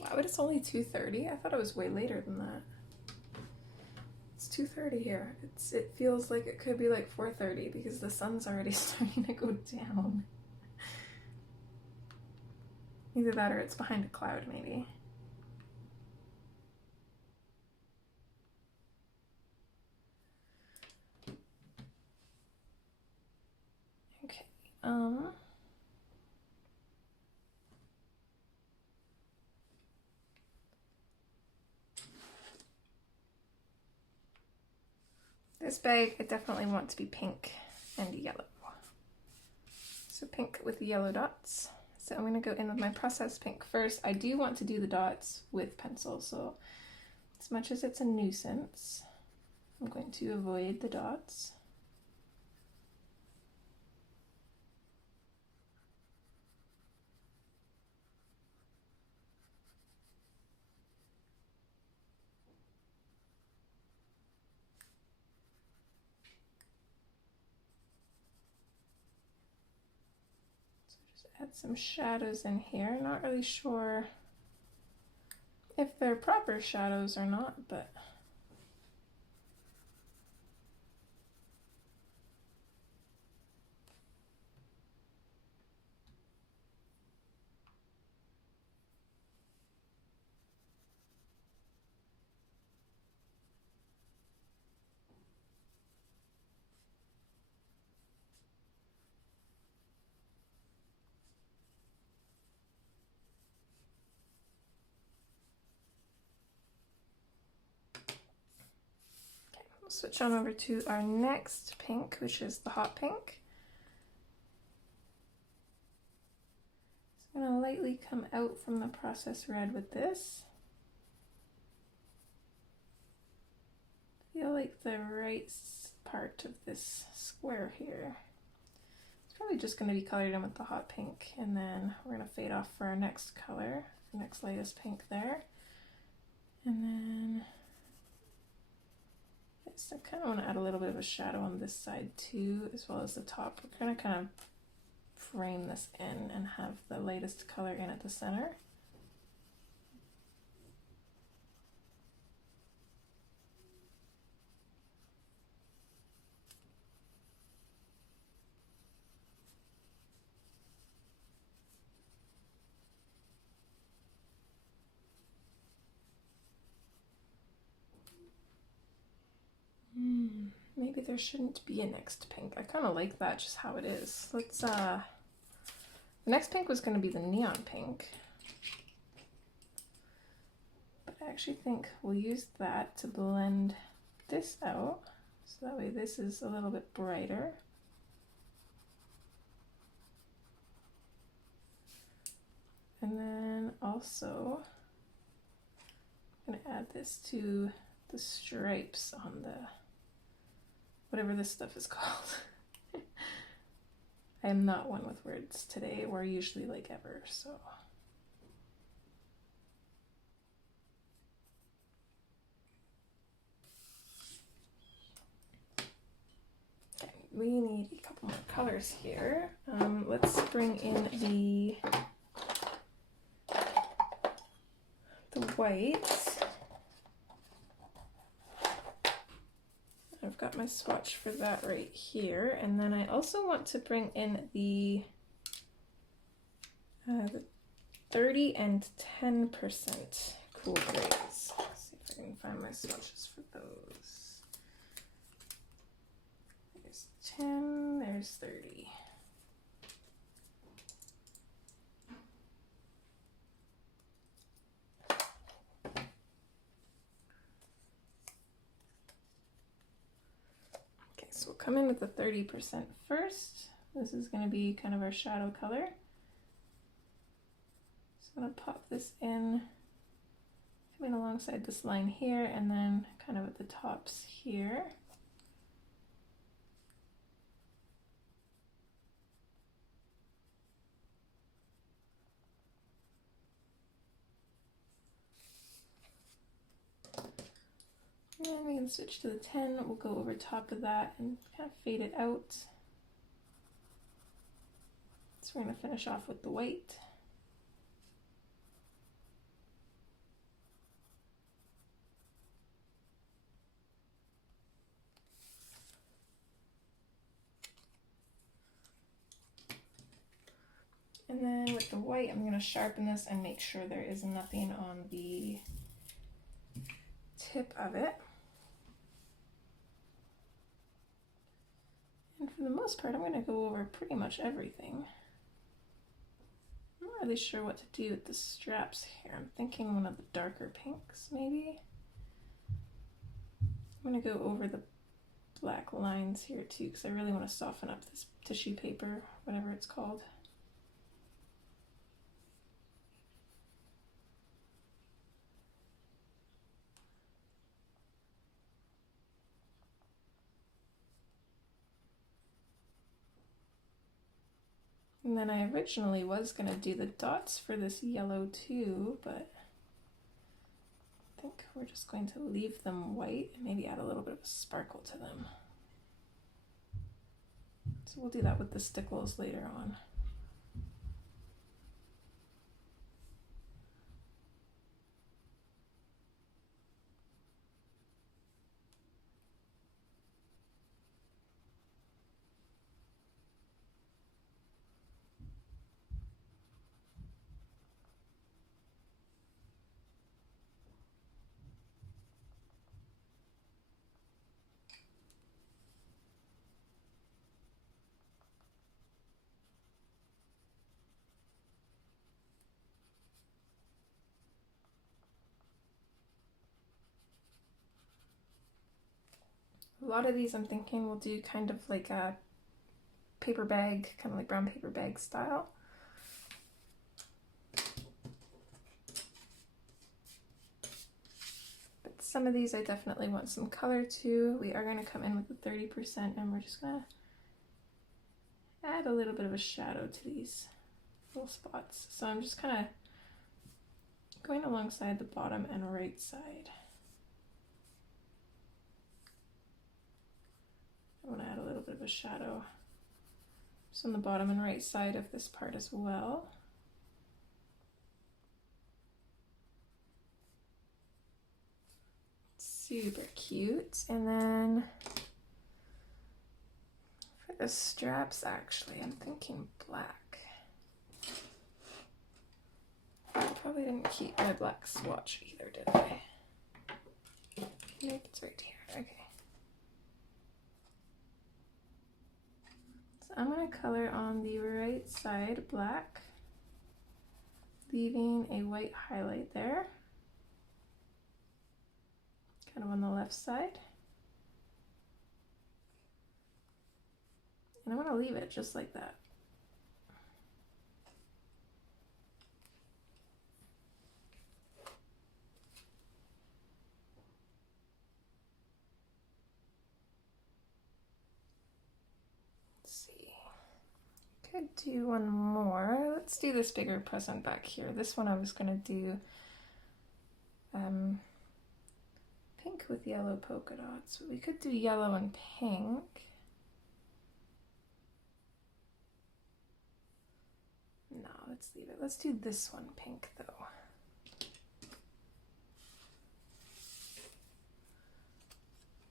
Wow, but it's only 2:30. I thought it was way later than that. It's 2:30 here. It feels like it could be like 4:30 because the sun's already starting to go down. Either that or it's behind a cloud, maybe. Okay. This bag, I definitely want to be pink and yellow. So pink with the yellow dots. So I'm going to go in with my processed pink first. I do want to do the dots with pencil, so as much as it's a nuisance, I'm going to avoid the dots. add some shadows in here. Not really sure if they're proper shadows or not, but switch on over to our next pink, which is the hot pink. So I'm going to lightly come out from the process red with this. Feel like the right part of this square here. It's probably just going to be colored in with the hot pink, and then we're going to fade off for our next color, the next lightest pink there. And then I kind of want to add a little bit of a shadow on this side too, as well as the top. We're going to kind of frame this in and have the lightest color in at the center. Maybe there shouldn't be a next pink. I kind of like that just how it is. Let's the next pink was going to be the neon pink, but I actually think we'll use that to blend this out, so that way this is a little bit brighter. And then also I'm going to add this to the stripes on the whatever this stuff is called. I am not one with words today, or usually like ever, so. Okay, we need a couple more colors here. Let's bring in the white. I've got my swatch for that right here, and then I also want to bring in the 30 and 10% cool grades. Let's see if I can find my swatches for those. There's 10, there's 30. So we'll come in with the 30% first. This is going to be kind of our shadow color. So I'm going to pop this in, come in alongside this line here, and then kind of at the tops here. And then we can switch to the 10, we'll go over top of that and kind of fade it out. So we're going to finish off with the white. And then with the white, I'm going to sharpen this and make sure there is nothing on the tip of it. And for the most part, I'm going to go over pretty much everything. I'm not really sure what to do with the straps here. I'm thinking one of the darker pinks, maybe. I'm going to go over the black lines here too, because I really want to soften up this tissue paper, whatever it's called. And then I originally was going to do the dots for this yellow too, but I think we're just going to leave them white and maybe add a little bit of a sparkle to them. So we'll do that with the stickles later on. A lot of these I'm thinking we'll do kind of like a paper bag, kind of like brown paper bag style. But some of these I definitely want some color to. We are going to come in with the 30% and we're just going to add a little bit of a shadow to these little spots. So I'm just kind of going alongside the bottom and right side. I want to add a little bit of a shadow just on the bottom and right side of this part as well. Super cute. And then for the straps, actually, I'm thinking black. I probably didn't keep my black swatch either, did I? Nope, it's right here. Okay. So I'm going to color on the right side black, leaving a white highlight there, kind of on the left side. And I want to leave it just like that. Could do one more. Let's do this bigger present back here. This one I was going to do pink with yellow polka dots. We could do yellow and pink. No, let's leave it. Let's do this one pink though.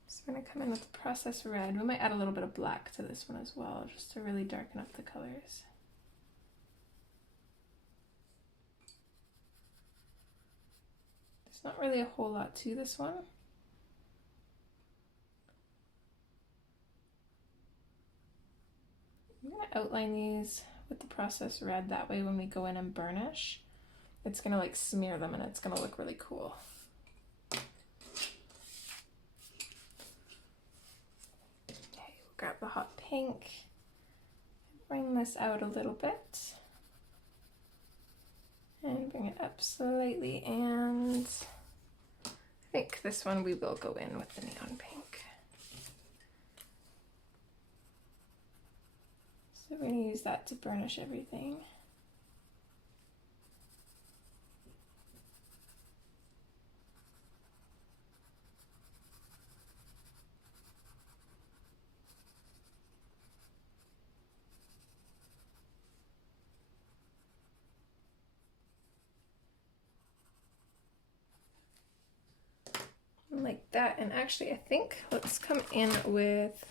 So we're going to come in with the processed red. We might add a little bit of black to this one as well, just to really darken up the colors. There's not really a whole lot to this one. I'm going to outline these with the processed red, that way when we go in and burnish, it's going to like smear them and it's going to look really cool. Grab the hot pink, bring this out a little bit, and bring it up slightly, and I think this one we will go in with the neon pink. So we're going to use that to burnish everything. Like that, and actually I think let's come in with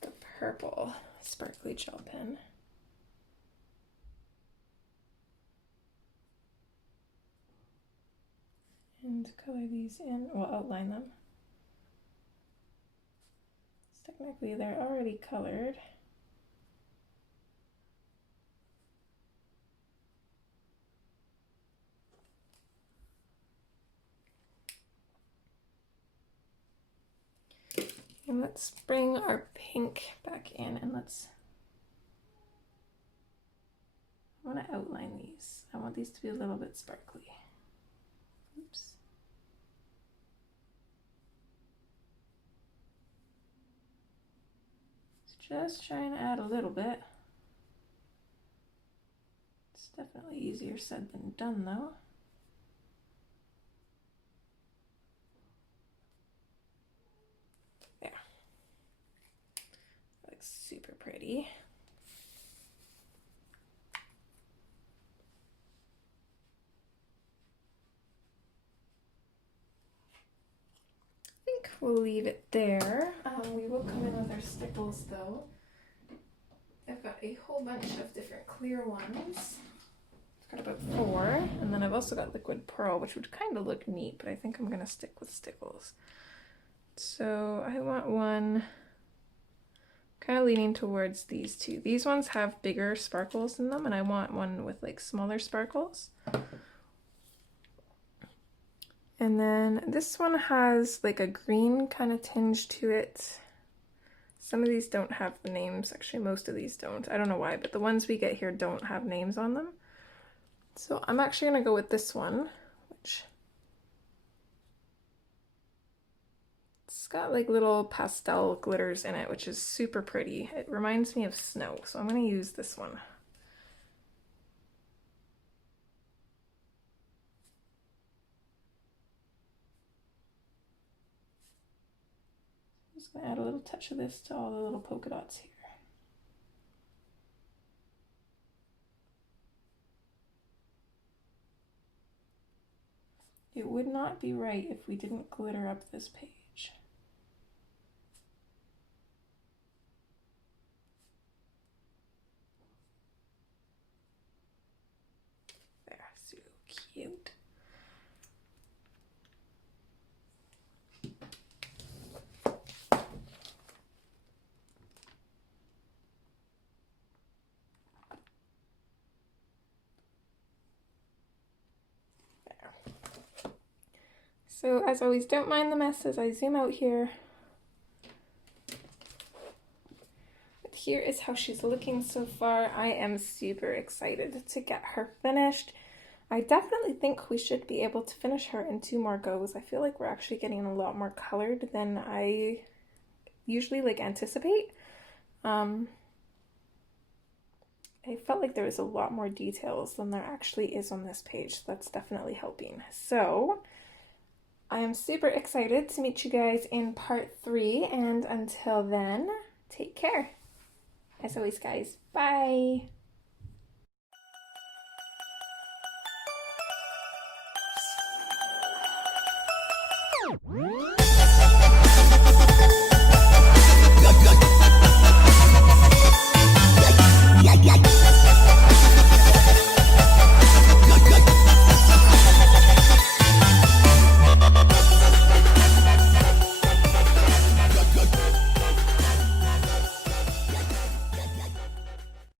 the purple sparkly gel pen. And color these in, we'll outline them. So technically they're already colored. And let's bring our pink back in and I want to outline these. I want these to be a little bit sparkly. Oops. Just trying to add a little bit. It's definitely easier said than done though. There. That looks super pretty. I think we'll leave it there. We will come in with our stickles though. I've got a whole bunch of different clear ones. I've got about 4, and then I've also got liquid pearl, which would kind of look neat, but I think I'm going to stick with stickles. So I want one kind of leaning towards these two. These ones have bigger sparkles in them, and I want one with like smaller sparkles. And then this one has like a green kind of tinge to it. Some of these don't have the names. Actually, most of these don't. I don't know why, but the ones we get here don't have names on them. So I'm actually going to go with this one, which it's got like little pastel glitters in it, which is super pretty. It reminds me of snow, so I'm going to use this one. I'm just going to add a little touch of this to all the little polka dots here. It would not be right if we didn't glitter up this page. There, so cute. So as always, don't mind the mess as I zoom out here. But here is how she's looking so far. I am super excited to get her finished. I definitely think we should be able to finish her in 2 more goes. I feel like we're actually getting a lot more colored than I usually like anticipate. I felt like there was a lot more details than there actually is on this page. So that's definitely helping. So I am super excited to meet you guys in part 3, and until then, take care. As always, guys, bye!